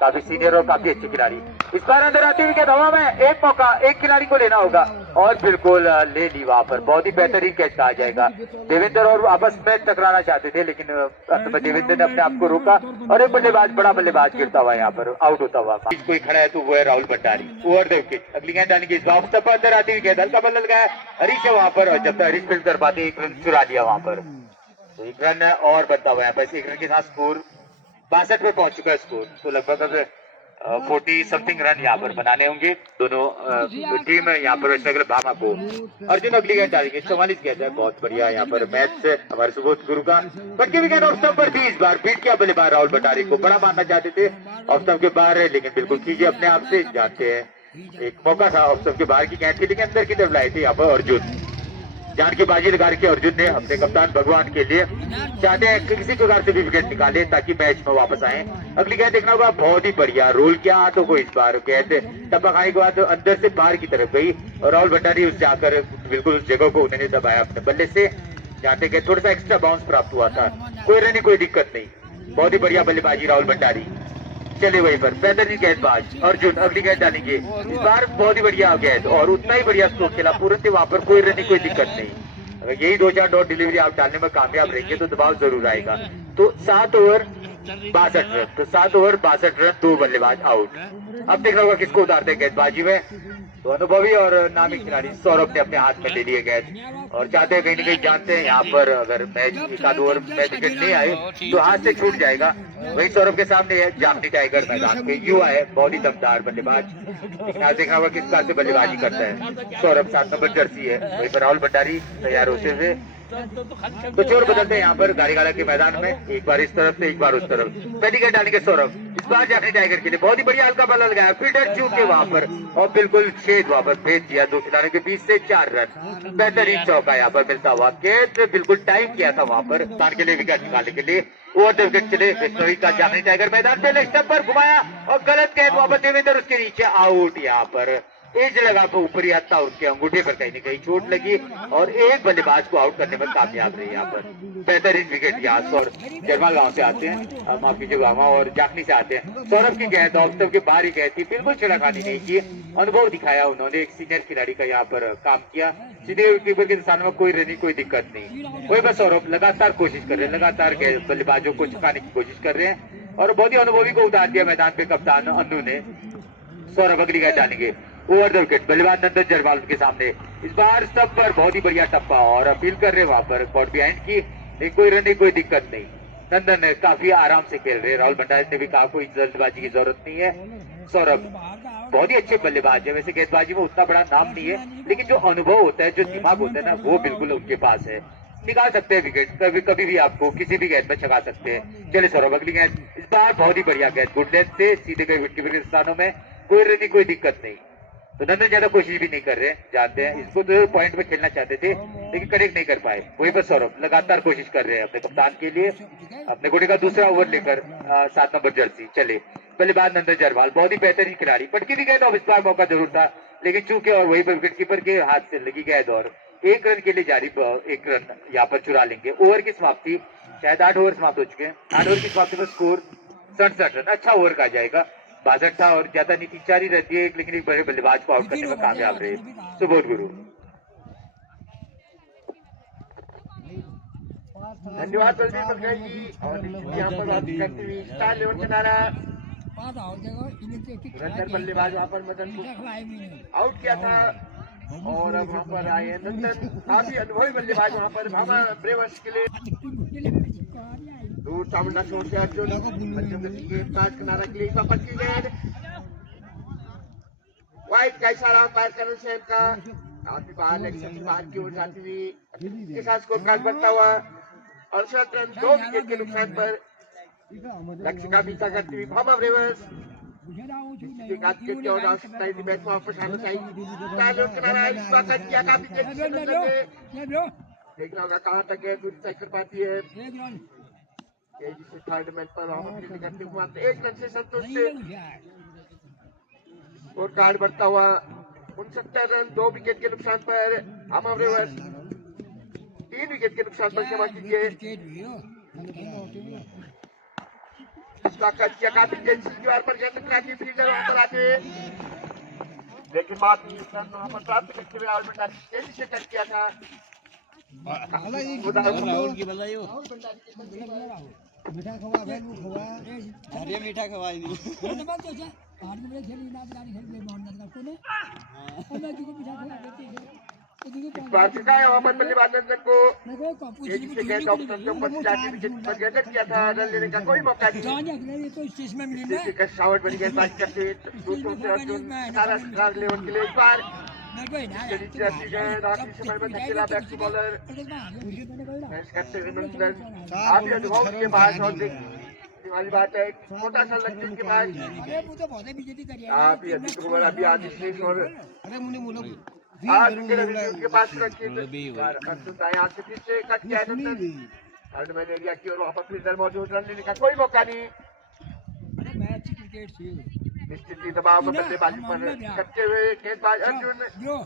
काफी सीनियर और काफी अच्छे खिलाड़ी। इस बार अंदर आती विकेट हवा में, एक मौका एक खिलाड़ी को लेना होगा और बिल्कुल ले ली वहां पर, बहुत ही बेहतरीन कैच कहा जाएगा। देवेंद्र और आपस में टकराना चाहते थे, लेकिन अंत में देवेंद्र ने अपने आप को रोका और एक बल्लेबाज, बड़ा बल्लेबाज गिरता हुआ यहाँ पर आउट होता हुआ। कोई खड़ा है तो वो है Rahul Bhandari, over the wicket. अगली गेंद डालेंगे, इस बार तब अंदर आती विकेट, हल्का बल्ला लगाया हरीश है वहां पर, और जब तक हरीश फील्ड कर पाते 1 रन चुरा लिया वहां पर। तो 1 रन और बनता हुआ यहाँ पर, 1 रन के साथ स्कोर 62 पर पहुंच चुका है स्कोर। तो लगभग अब 40 समथिंग रन यहाँ पर बनाने होंगे दोनों टीम यहाँ पर भामा को। अर्जुन अगली गेंद डालेंगे, 44 गेंद है, बहुत बढ़िया यहाँ पर मैच हमारे सुबोध गुरु का। बटके विकेट ऑफ स्टंप पर थी, इस बार बीट किया बल्लेबाज राहुल भंडारी को, बड़ा मारना चाहते थे, ऑफ स्टंप के बाहर है, लेकिन बिल्कुल कीजिए अपने आप से, जानते हैं एक मौका था ऑफ स्टंप के बाहर की गेंद थी, लेकिन अंदर की तरफ लाए थे यहाँ पर अर्जुन। जान की बाजी लगा के अर्जुन ने अपने कप्तान भगवान के लिए, चाहते हैं कि किसी प्रकार से भी विकेट निकाले ताकि मैच में वापस आए। अगली गेंद देखना होगा, बहुत ही बढ़िया रोल किया हाथों को, इस बार गेंद टप्पा खाने के बाद अंदर से बाहर की तरफ गई और राहुल भंडारी उससे आकर बिल्कुल उस जगह को उन्होंने दबाया अपने बल्ले से, जानते कि थोड़ा सा एक्स्ट्रा बाउंस प्राप्त हुआ था, कोई रन कोई दिक्कत नहीं, बहुत ही बढ़िया बल्लेबाजी राहुल भंडारी। चले वहीं पर बेहतरीन गेंदबाज अर्जुन अगली गेंद डालेंगे, इस बार बहुत ही बढ़िया गेंद और उतना ही बढ़िया स्ट्रोक खेला, पूरन थे वहां पर, कोई रन कोई दिक्कत नहीं। अगर यही 2-4 डॉट डिलीवरी आप डालने में कामयाब रहेंगे तो दबाव जरूर आएगा। तो 7 ओवर 62 रन, तो 7 ओवर 62 रन, 2 बल्लेबाज आउट। अब देखना होगा किसको उतारते हैं गेंदबाजी में, तो अनुभवी और नामी खिलाड़ी सौरभ ने अपने हाथ में ले लिए गेंद और चाहते हैं कहीं न कहीं, जानते हैं यहाँ पर अगर मैच 1 ओवर में विकेट नहीं आए तो हाथ से छूट जाएगा। वही सौरभ के सामने है जामनी टाइगर, मैदान पे युवा है, बहुत ही दमदार बल्लेबाज, लेकिन आज देखना होगा किस प्रकार से बल्लेबाजी करता है सौरभ, 7 नंबर जर्सी है। वहीं पर राहुल भंडारी तैयार होते हुए, तो चोर बदलते हैं यहाँ पर गाड़ीगाला के मैदान में, एक बार इस तरफ से एक बार उस तरफ। पहली गेंद डालेंगे सौरभ, इस बार जाफरी टाइगर के लिए बहुत ही बढ़िया हल्का बल्ला लगाया, फील्डर चूक के वहां पर और बिल्कुल छेद वहां पर भेज दिया, 2 खिलाड़ियों के बीच से 4 रन। बेहतरीन चौका यहाँ पर मिलता हुआ, गेंद बिल्कुल टाइम किया था वहां पर तान के लिए विकेट निकालने के लिए। ओवर द विकेट चले विष्णोई का, जाफरी टाइगर मैदान पे लेग स्टंप पर घुमाया और गलत गेंद वहां पर, देवेंद्र उसके नीचे आउट। यहाँ पर एज लगा तो ऊपरी हाथ था, उनके अंगूठे पर कहीं न कहीं चोट लगी और एक बल्लेबाज को आउट करने में कामयाब रही। यहाँ पर बेहतरीन विकेट यहाँ और जरमाल गांव से आते हैं, माफ कीजिए गामा और जाखनी से आते हैं। सौरभ की गेंद ऑफ स्टंप के बाहर ही गई थी, बिल्कुल छिड़ाखानी नहीं की, अनुभव दिखाया उन्होंने, एक सीनियर खिलाड़ी का यहाँ पर काम किया। सीधे विकेट के स्थान में कोई रनी कोई दिक्कत नहीं, वही बस सौरभ लगातार कोशिश कर रहे हैं, लगातार बल्लेबाजों को चुकाने की कोशिश कर रहे हैं और बहुत ही अनुभवी को उतार दिया मैदान पे कप्तान अन्नू ने। सौरभ अगली गेंद डालेंगे, ओवर द विकेट, बल्लेबाज नंदन जरवाल के सामने, इस बार स्टंप पर बहुत ही बढ़िया टप्पा और अपील कर रहे वहां पर कॉट बिहाइंड की, नहीं कोई रन नहीं कोई दिक्कत नहीं। नंदन काफी आराम से खेल रहे, राहुल भंडारी ने भी कहा कोई जल्दबाजी की जरूरत नहीं है। सौरभ बहुत ही अच्छे बल्लेबाज है, वैसे गेंदबाजी में उतना बड़ा नाम नहीं है, लेकिन जो अनुभव होता है, जो दिमाग होता है ना, वो बिल्कुल उनके पास है, निकाल सकते हैं विकेट, कभी कभी भी आपको किसी भी गेंद में छका सकते हैं। चले सौरभ अगली गेंद, इस बार बहुत ही बढ़िया गेंद, गुड लेंथ से सीधे गए विकेट के स्थानों में, कोई रन कोई दिक्कत नहीं। तो नंदन ज्यादा कोशिश भी नहीं कर रहे, जानते हैं इसको तो पॉइंट में खेलना चाहते थे लेकिन कनेक्ट नहीं कर पाए। वहीं पर सौरभ लगातार कोशिश कर रहे हैं अपने कप्तान के लिए, अपने घोड़े का दूसरा ओवर लेकर 7 नंबर जर्सी। चले बल्लेबाज नंदन जरवाल बहुत ही बेहतरीन खिलाड़ी। पटकी भी गए तो अब इस बार मौका जरूर था, लेकिन चूके और वही पर विकेट कीपर के हाथ से लगी गए और 1 रन के लिए जारी 1 रन यहाँ पर चुरा लेंगे। ओवर की समाप्ति, शायद 8 ओवर समाप्त हो चुके हैं। 8 ओवर की समाप्ति पर स्कोर 67 रन। अच्छा ओवर का जाएगा, 62 था और ज्यादा नहीं 3-4 ही रहती है, लेकिन एक बड़े बल्लेबाज को आउट करने में कामयाब रहे सुबोध गुरु। धन्यवाद बलबीर पटकाई जी। और यहाँ पर बात करते हुए स्टार लेवल किनारा धुरंधर बल्लेबाज वहाँ पर मदन को आउट किया था और अब वहाँ पर आए नंदन, काफी अनुभवी बल्लेबाज वहाँ पर भामा ब्रेवर्स के लिए। दूर चामुंडा छोड़ से अर्जुन बच्चों के गेंदबाज किनारा के लिए वापस की गेंद वाइट का इशारा अंपायर करण सेन का, काफी बाहर लेग से बाहर की ओर जाती हुई के साथ स्कोर कार्ड बढ़ता हुआ 68 रन 2 विकेट के नुकसान पर लक्ष्य का पीछा करती हुई भामा ब्रेवर्स एक आध विकेट की और आवश्यकता थी मैच में वापस आना चाहिए। किनारा इस बात किया काफी तेजी से देखना होगा कहां तक है दूर तय कर पाती है। तेजी से थर्ड मैच पर वहां पर फील्डिंग करते हुए मात्र 1 रन से संतोष से स्कोर कार्ड बढ़ता हुआ 69 रन 2 विकेट के नुकसान पर भामा ब्रेवर्स 3 विकेट के नुकसान पर क्षमा कीजिए। काफी तेजी दीवार पर गेंद फील्डर वहां पर आते हुए लेकिन बात वहां पर प्राप्त करते हुए और बंडा तेजी से कर किया था। मीठा खवाई इस बार चुका है वहां पर बल्लेबाज नंदन को तेजी से गेंद ऑप्शन के ऊपर जाके विकेट पर गेंद किया था, रन लेने का कोई मौका नहीं। शावट बनी गेंदबाजी करते दूसरों से अर्जुन 18 लेवल के लिए इस बार आखिरी समय में धकेला बैक टू बॉलर काफी अनुभव के बाद और वाली बात है छोटा सा लक्ष्य के बाद काफी अधिक ओवर अभी आदिशेष और के पास अर्जुन दाएं हाथ से फिर से कट किया थर्ड मैन एरिया की और वहां पर फील्डर मौजूद, रन लेने का कोई मौका नहीं। निश्चित ही दबाव में बल्लेबाजी पर करते हुए गेंदबाज अर्जुन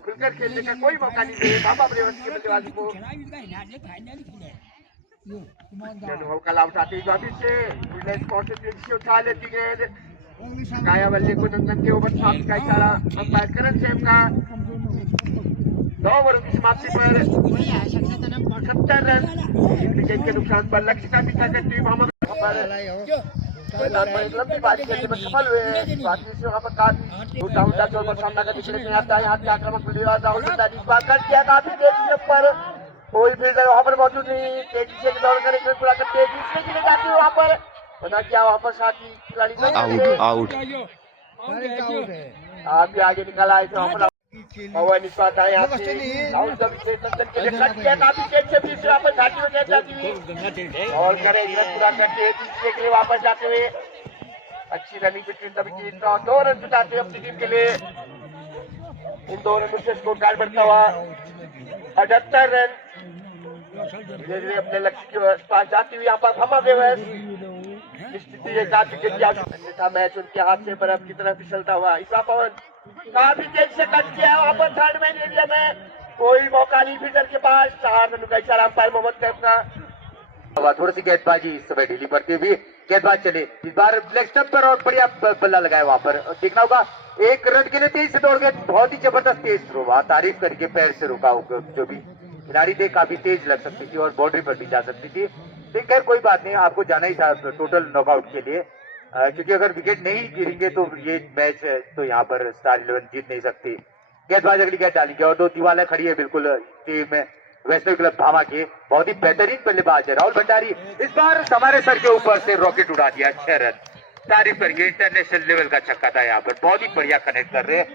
खुलकर खेलने का कोई मौका नहीं दे भामा ब्रेवर्स के बल्लेबाजी को अनुभव का लाभ उठाते हुए अभी से फील्डर स्पॉट से तेजी से उठा लेती गेंद काया बल्ले को नंदन के ओवर समाप्ति का इशारा अंपायर करण सेन का। 9 ओवरों की समाप्ति पर 70 रन 3 विकेट के नुकसान पर लक्ष्य का पीछा करती हुई भामा लंबी बारी खेलने में सफल हुए हैं। बाकी से वहां पर काफी उल्टा चोर पर सामना करने के लिए आता है यहाँ के आक्रामक बल्लेबाज राहुल इस बार कर दिया काफी तेजी से ऊपर कोई फील्डर वहां पर मौजूद नहीं, तेजी से दौड़ कर एक पूरा करते दूसरे के लिए जाती है वहां पर पता क्या वहां पर साथी खिलाड़ी आउट आगे आगे निकाला है वहां पर पवन इस बात है यहाँ से राहुल का विकेट नंदन के लिए कट किया काफी तेज से फिर से वापस घाटी में गेंद जाती हुई और करे रन पूरा करके दूसरे के लिए वापस जाते हुए अच्छी running between the wicket 2 run जुटाते हुए अपनी टीम के लिए इन 2 रनों से स्कोर कार्ड बढ़ता हुआ 78 रन धीरे धीरे अपने लक्ष्य के पास जाती हुई यहाँ पर भामा ब्रेवर्स स्थिति एक आध विकेट की आवश्यकता मैच उनके हाथ से बर्फ की तरह फिसलता हुआ इस बार पवन काफी तेज से कट किया वहां पर थर्ड मैन एरिया में कोई मौका नहीं फील्डर के पास 4 रन का इशारा अंपायर मोहम्मद कैफ का। थोड़ी सी गेंदबाजी इस समय ढीली पड़ती हुई गेंदबाज चले इस बार ब्लैक स्टंप पर और बढ़िया बल्ला लगाया वहां पर देखना होगा 1 रन के लिए तेज से दौड़ गए, बहुत ही जबरदस्त तेज थ्रो वहां तारीफ करके पैर से रोका होगा जो भी खिलाड़ी थे, काफी तेज लग सकती थी और बाउंड्री पर भी जा सकती थी। लेकिन खैर कोई बात नहीं, आपको जाना ही था टोटल नॉकआउट के लिए क्योंकि अगर विकेट नहीं गिरेंगे तो ये मैच तो यहाँ पर स्टार 11 जीत नहीं सकती। गेंदबाज अगली गेंद डालेंगे और 2 दीवारें खड़ी है बिल्कुल टीम में वैष्णव क्लब भामा के बहुत ही बेहतरीन बल्लेबाज है राहुल भंडारी, इस बार हमारे सर के ऊपर से रॉकेट उड़ा दिया 6 रन तारीफ करके इंटरनेशनल लेवल का छक्का था यहाँ पर, बहुत ही बढ़िया कनेक्ट कर रहे हैं,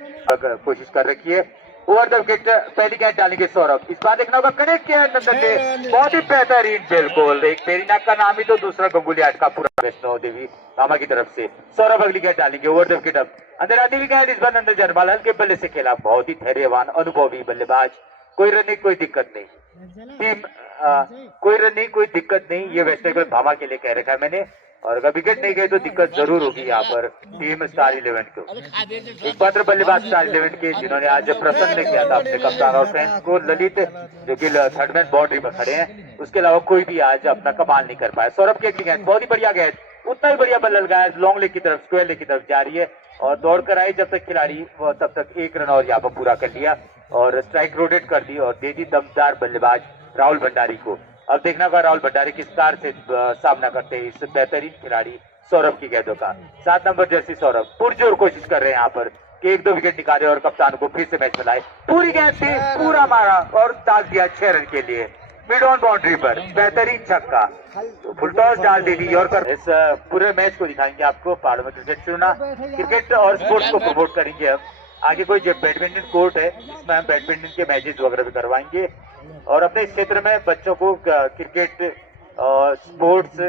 कोशिश कर रखी है। ओवर द विकेट पहली गेंद डालेंगे सौरभ, इस बार देखना होगा कनेक्ट किया नंदन ने बहुत ही बेहतरीन, बिल्कुल एक पेरीनाग का नाम ही तो दूसरा गंगुली आठ का पूरा वैष्णव देवी भामा की तरफ से। सौरभ अगली गेंद डालेंगे ओवर द विकेट, अब अंदर आती हुई गेंद इस बार नंदन जरवाल हल्के बल्ले से खेला, बहुत ही धैर्यवान अनुभवी बल्लेबाज, कोई रन नहीं कोई दिक्कत नहीं टीम कोई रन नहीं कोई दिक्कत नहीं, ये वैष्णव क्लब भामा के लिए कह रखा है मैंने। और अगर विकेट नहीं गए तो दिक्कत जरूर होगी यहाँ पर टीम स्टार 11 को। एकमात्र बल्लेबाज स्टार 11 के जिन्होंने आज प्रसन्न किया था अपने कप्तान और फैंस को, ललित जो कि थर्ड मैन बाउंड्री पर खड़े हैं, उसके अलावा कोई भी आज अपना कमाल नहीं कर पाया। सौरभ की अगली गेंद बहुत ही बढ़िया गेंद, उतना ही बढ़िया बल्ला लगाया, लॉन्ग लेग की तरफ, स्क्वायर लेग की तरफ जा रही है और दौड़ कर आई जब तक खिलाड़ी तब तक 1 रन और यहाँ पर पूरा कर लिया और स्ट्राइक रोटेट कर दी और दे दी दमदार बल्लेबाज राहुल भंडारी को। अब देखना होगा राहुल भंडारी किस स्टार से सामना करते हैं इस बेहतरीन खिलाड़ी सौरभ की गेंदों का। 7 नंबर जर्सी सौरभ पुरजोर कोशिश कर रहे हैं यहाँ पर कि 1-2 विकेट निकाले और कप्तान को फिर से मैच में लाए। पूरी गेंद थी, पूरा मारा और डाल दिया 6 रन के लिए मिड ऑन बाउंड्री पर, बेहतरीन छक्का, तो फुल टॉस डाल दी यॉर्कर। इस पूरे मैच को दिखाएंगे आपको पहाड़ों में क्रिकेट चुना, क्रिकेट और स्पोर्ट्स को प्रमोट करेंगे। हम आगे कोई जो बैडमिंटन कोर्ट है जिसमें हम बैडमिंटन के मैचेस वगैरह भी करवाएंगे और अपने इस क्षेत्र में बच्चों को क्रिकेट और स्पोर्ट्स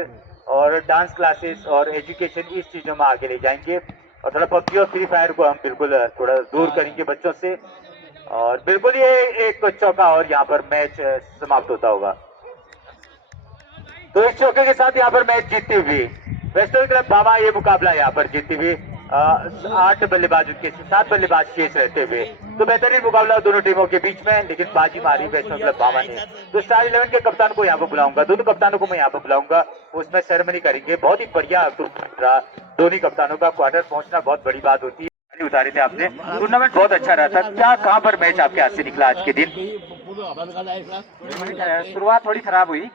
और डांस क्लासेस और एजुकेशन इस चीजों में आगे ले जाएंगे और थोड़ा पबजी और फ्री फायर को हम बिल्कुल थोड़ा दूर करेंगे बच्चों से और बिल्कुल ये एक चौका और यहाँ पर मैच समाप्त होता होगा। तो इस चौके के साथ यहाँ पर मैच जीतती हुई वेस्टर्न क्लब भावा ये मुकाबला यहाँ पर जीतती हुई 8 बल्लेबाज के 7 बल्लेबाज शेष रहते हुए, तो बेहतरीन मुकाबला दोनों टीमों के बीच में, लेकिन बाजी मारी वेस्टर्न क्लब भावा ने। तो स्टार 11 के कप्तान को यहाँ पर बुलाऊंगा, दोनों कप्तानों को मैं यहाँ पर बुलाऊंगा, उसमें सेरेमनी करेंगे। बहुत ही बढ़िया दोनों कप्तानों का क्वार्टर पहुंचना बहुत बड़ी बात होती है। उतारे थे आपने, टूर्नामेंट बहुत अच्छा रहा था, क्या कहाँ पर मैच आपके हाथ से निकला आज के दिन? शुरुआत थोड़ी खराब हुई,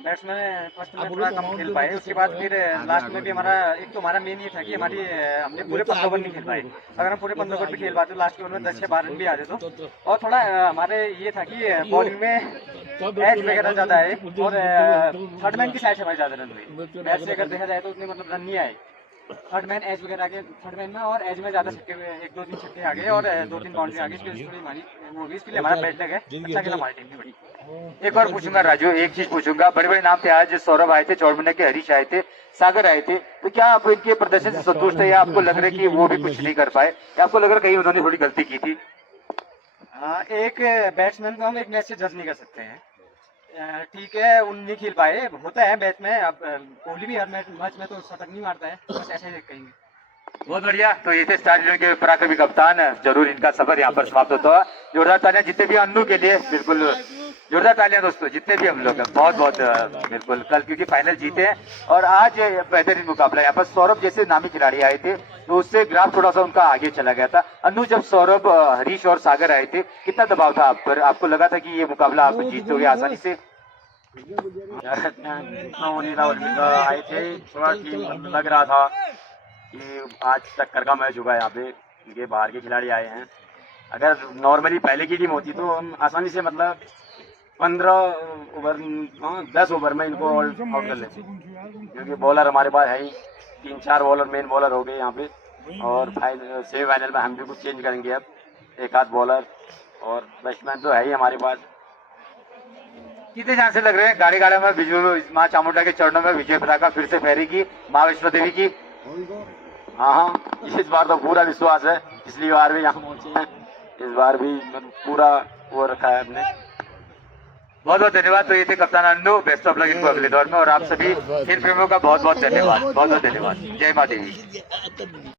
बैट्समैन फर्स्ट में थोड़ा कम खेल पाए, उसके बाद फिर लास्ट में भी हमारा एक तो हमारा मेन ये था कि हमने पूरे 15 ओवर नहीं खेल पाए। अगर हम पूरे 15 ओवर भी खेल पाते तो लास्ट के ओवर में 10 या 12 रन भी आते तो। और थोड़ा हमारे ये था कि बॉलिंग में एज वगैरह ज्यादा है और थर्ड मैन की साइड से हमारे ज्यादा रन हुए। मैच से अगर देखा जाए तो उतने मतलब रन नहीं आए, थर्ड मैन एज वगैरह के, थर्ड मैन में और एज में ज्यादा छक्के हुए, 1-2-3 छक्के आ गए और 2-3 बाउंड्री आ गई, इसलिए थोड़ी हमारी वो भी, इसके लिए हमारा बैट लग है अच्छा खेला हमारी टीम ने बड़ी। एक और पूछूंगा राजू, एक चीज पूछूंगा, बड़े बड़े नाम थे आज, सौरभ आए थे, चौड़मंडा के हरीश आए थे, सागर आए थे, तो क्या आप इनके प्रदर्शन से संतुष्ट है या आपको लग रहा है कि वो भी कुछ नहीं कर पाए या आपको लग रहा है कहीं उन्होंने थोड़ी गलती की थी? एक बैट्समैन को हम एक मैच से जज नहीं कर सकते हैं, ठीक है उन नहीं खेल पाए, होता है मैच में। अब कोहली भी हर मैच में तो शतक नहीं मारता है, बस ऐसे ही कहेंगे। बहुत बढ़िया, तो ये थे स्टार 11 के पराक्रमी कप्तान, जरूर इनका सफर यहाँ पर समाप्त होता है। जोरदार तालियां जितने भी अन्नू के लिए, बिल्कुल जोरदार तालियां दोस्तों जितने भी हम लोग हैं, बहुत बहुत बिल्कुल कल क्योंकि फाइनल जीते हैं और आज बेहतरीन मुकाबला। यहाँ पर सौरभ जैसे नामी खिलाड़ी आए थे तो उससे ग्राफ थोड़ा सा उनका आगे चला गया था। अन्नू, जब सौरभ, हरीश और सागर आए थे कितना दबाव था आप पर? आपको लगा था कि ये मुकाबला आप जीतोगे आसानी से? आए थे, थोड़ा लग रहा था कि आज टक्कर का मैच होगा, यहाँ पे इनके बाहर के खिलाड़ी आए हैं। अगर नॉर्मली पहले की टीम होती तो हम आसानी से मतलब 15 ओवर 10 ओवर में इनको आउट कर लेते, क्योंकि बॉलर हमारे पास है ही 3-4 बॉलर मेन बॉलर हो गए यहाँ पे और सेमीफाइनल में हम भी कुछ चेंज करेंगे, अब एक आध बॉलर और बैट्समैन तो है ही हमारे पास। कितने चांसेस लग रहे हैं गाड़ी गाड़ी में विजय माँ चामुंडा के चरणों में विजय पताका फिर से फहरेगी माँ वैष्णो देवी की? हाँ, इस बार तो पूरा विश्वास है, पिछली बार भी यहाँ पहुंचे हैं, इस बार भी पूरा वो रखा है हमने। बहुत बहुत धन्यवाद। तो ये थे कप्तान अन्नू, बेस्ट ऑफ लक इनको अगले दौर में और आप सभी खेल प्रेमियों का बहुत बहुत धन्यवाद, बहुत बहुत धन्यवाद। जय माँ देवी।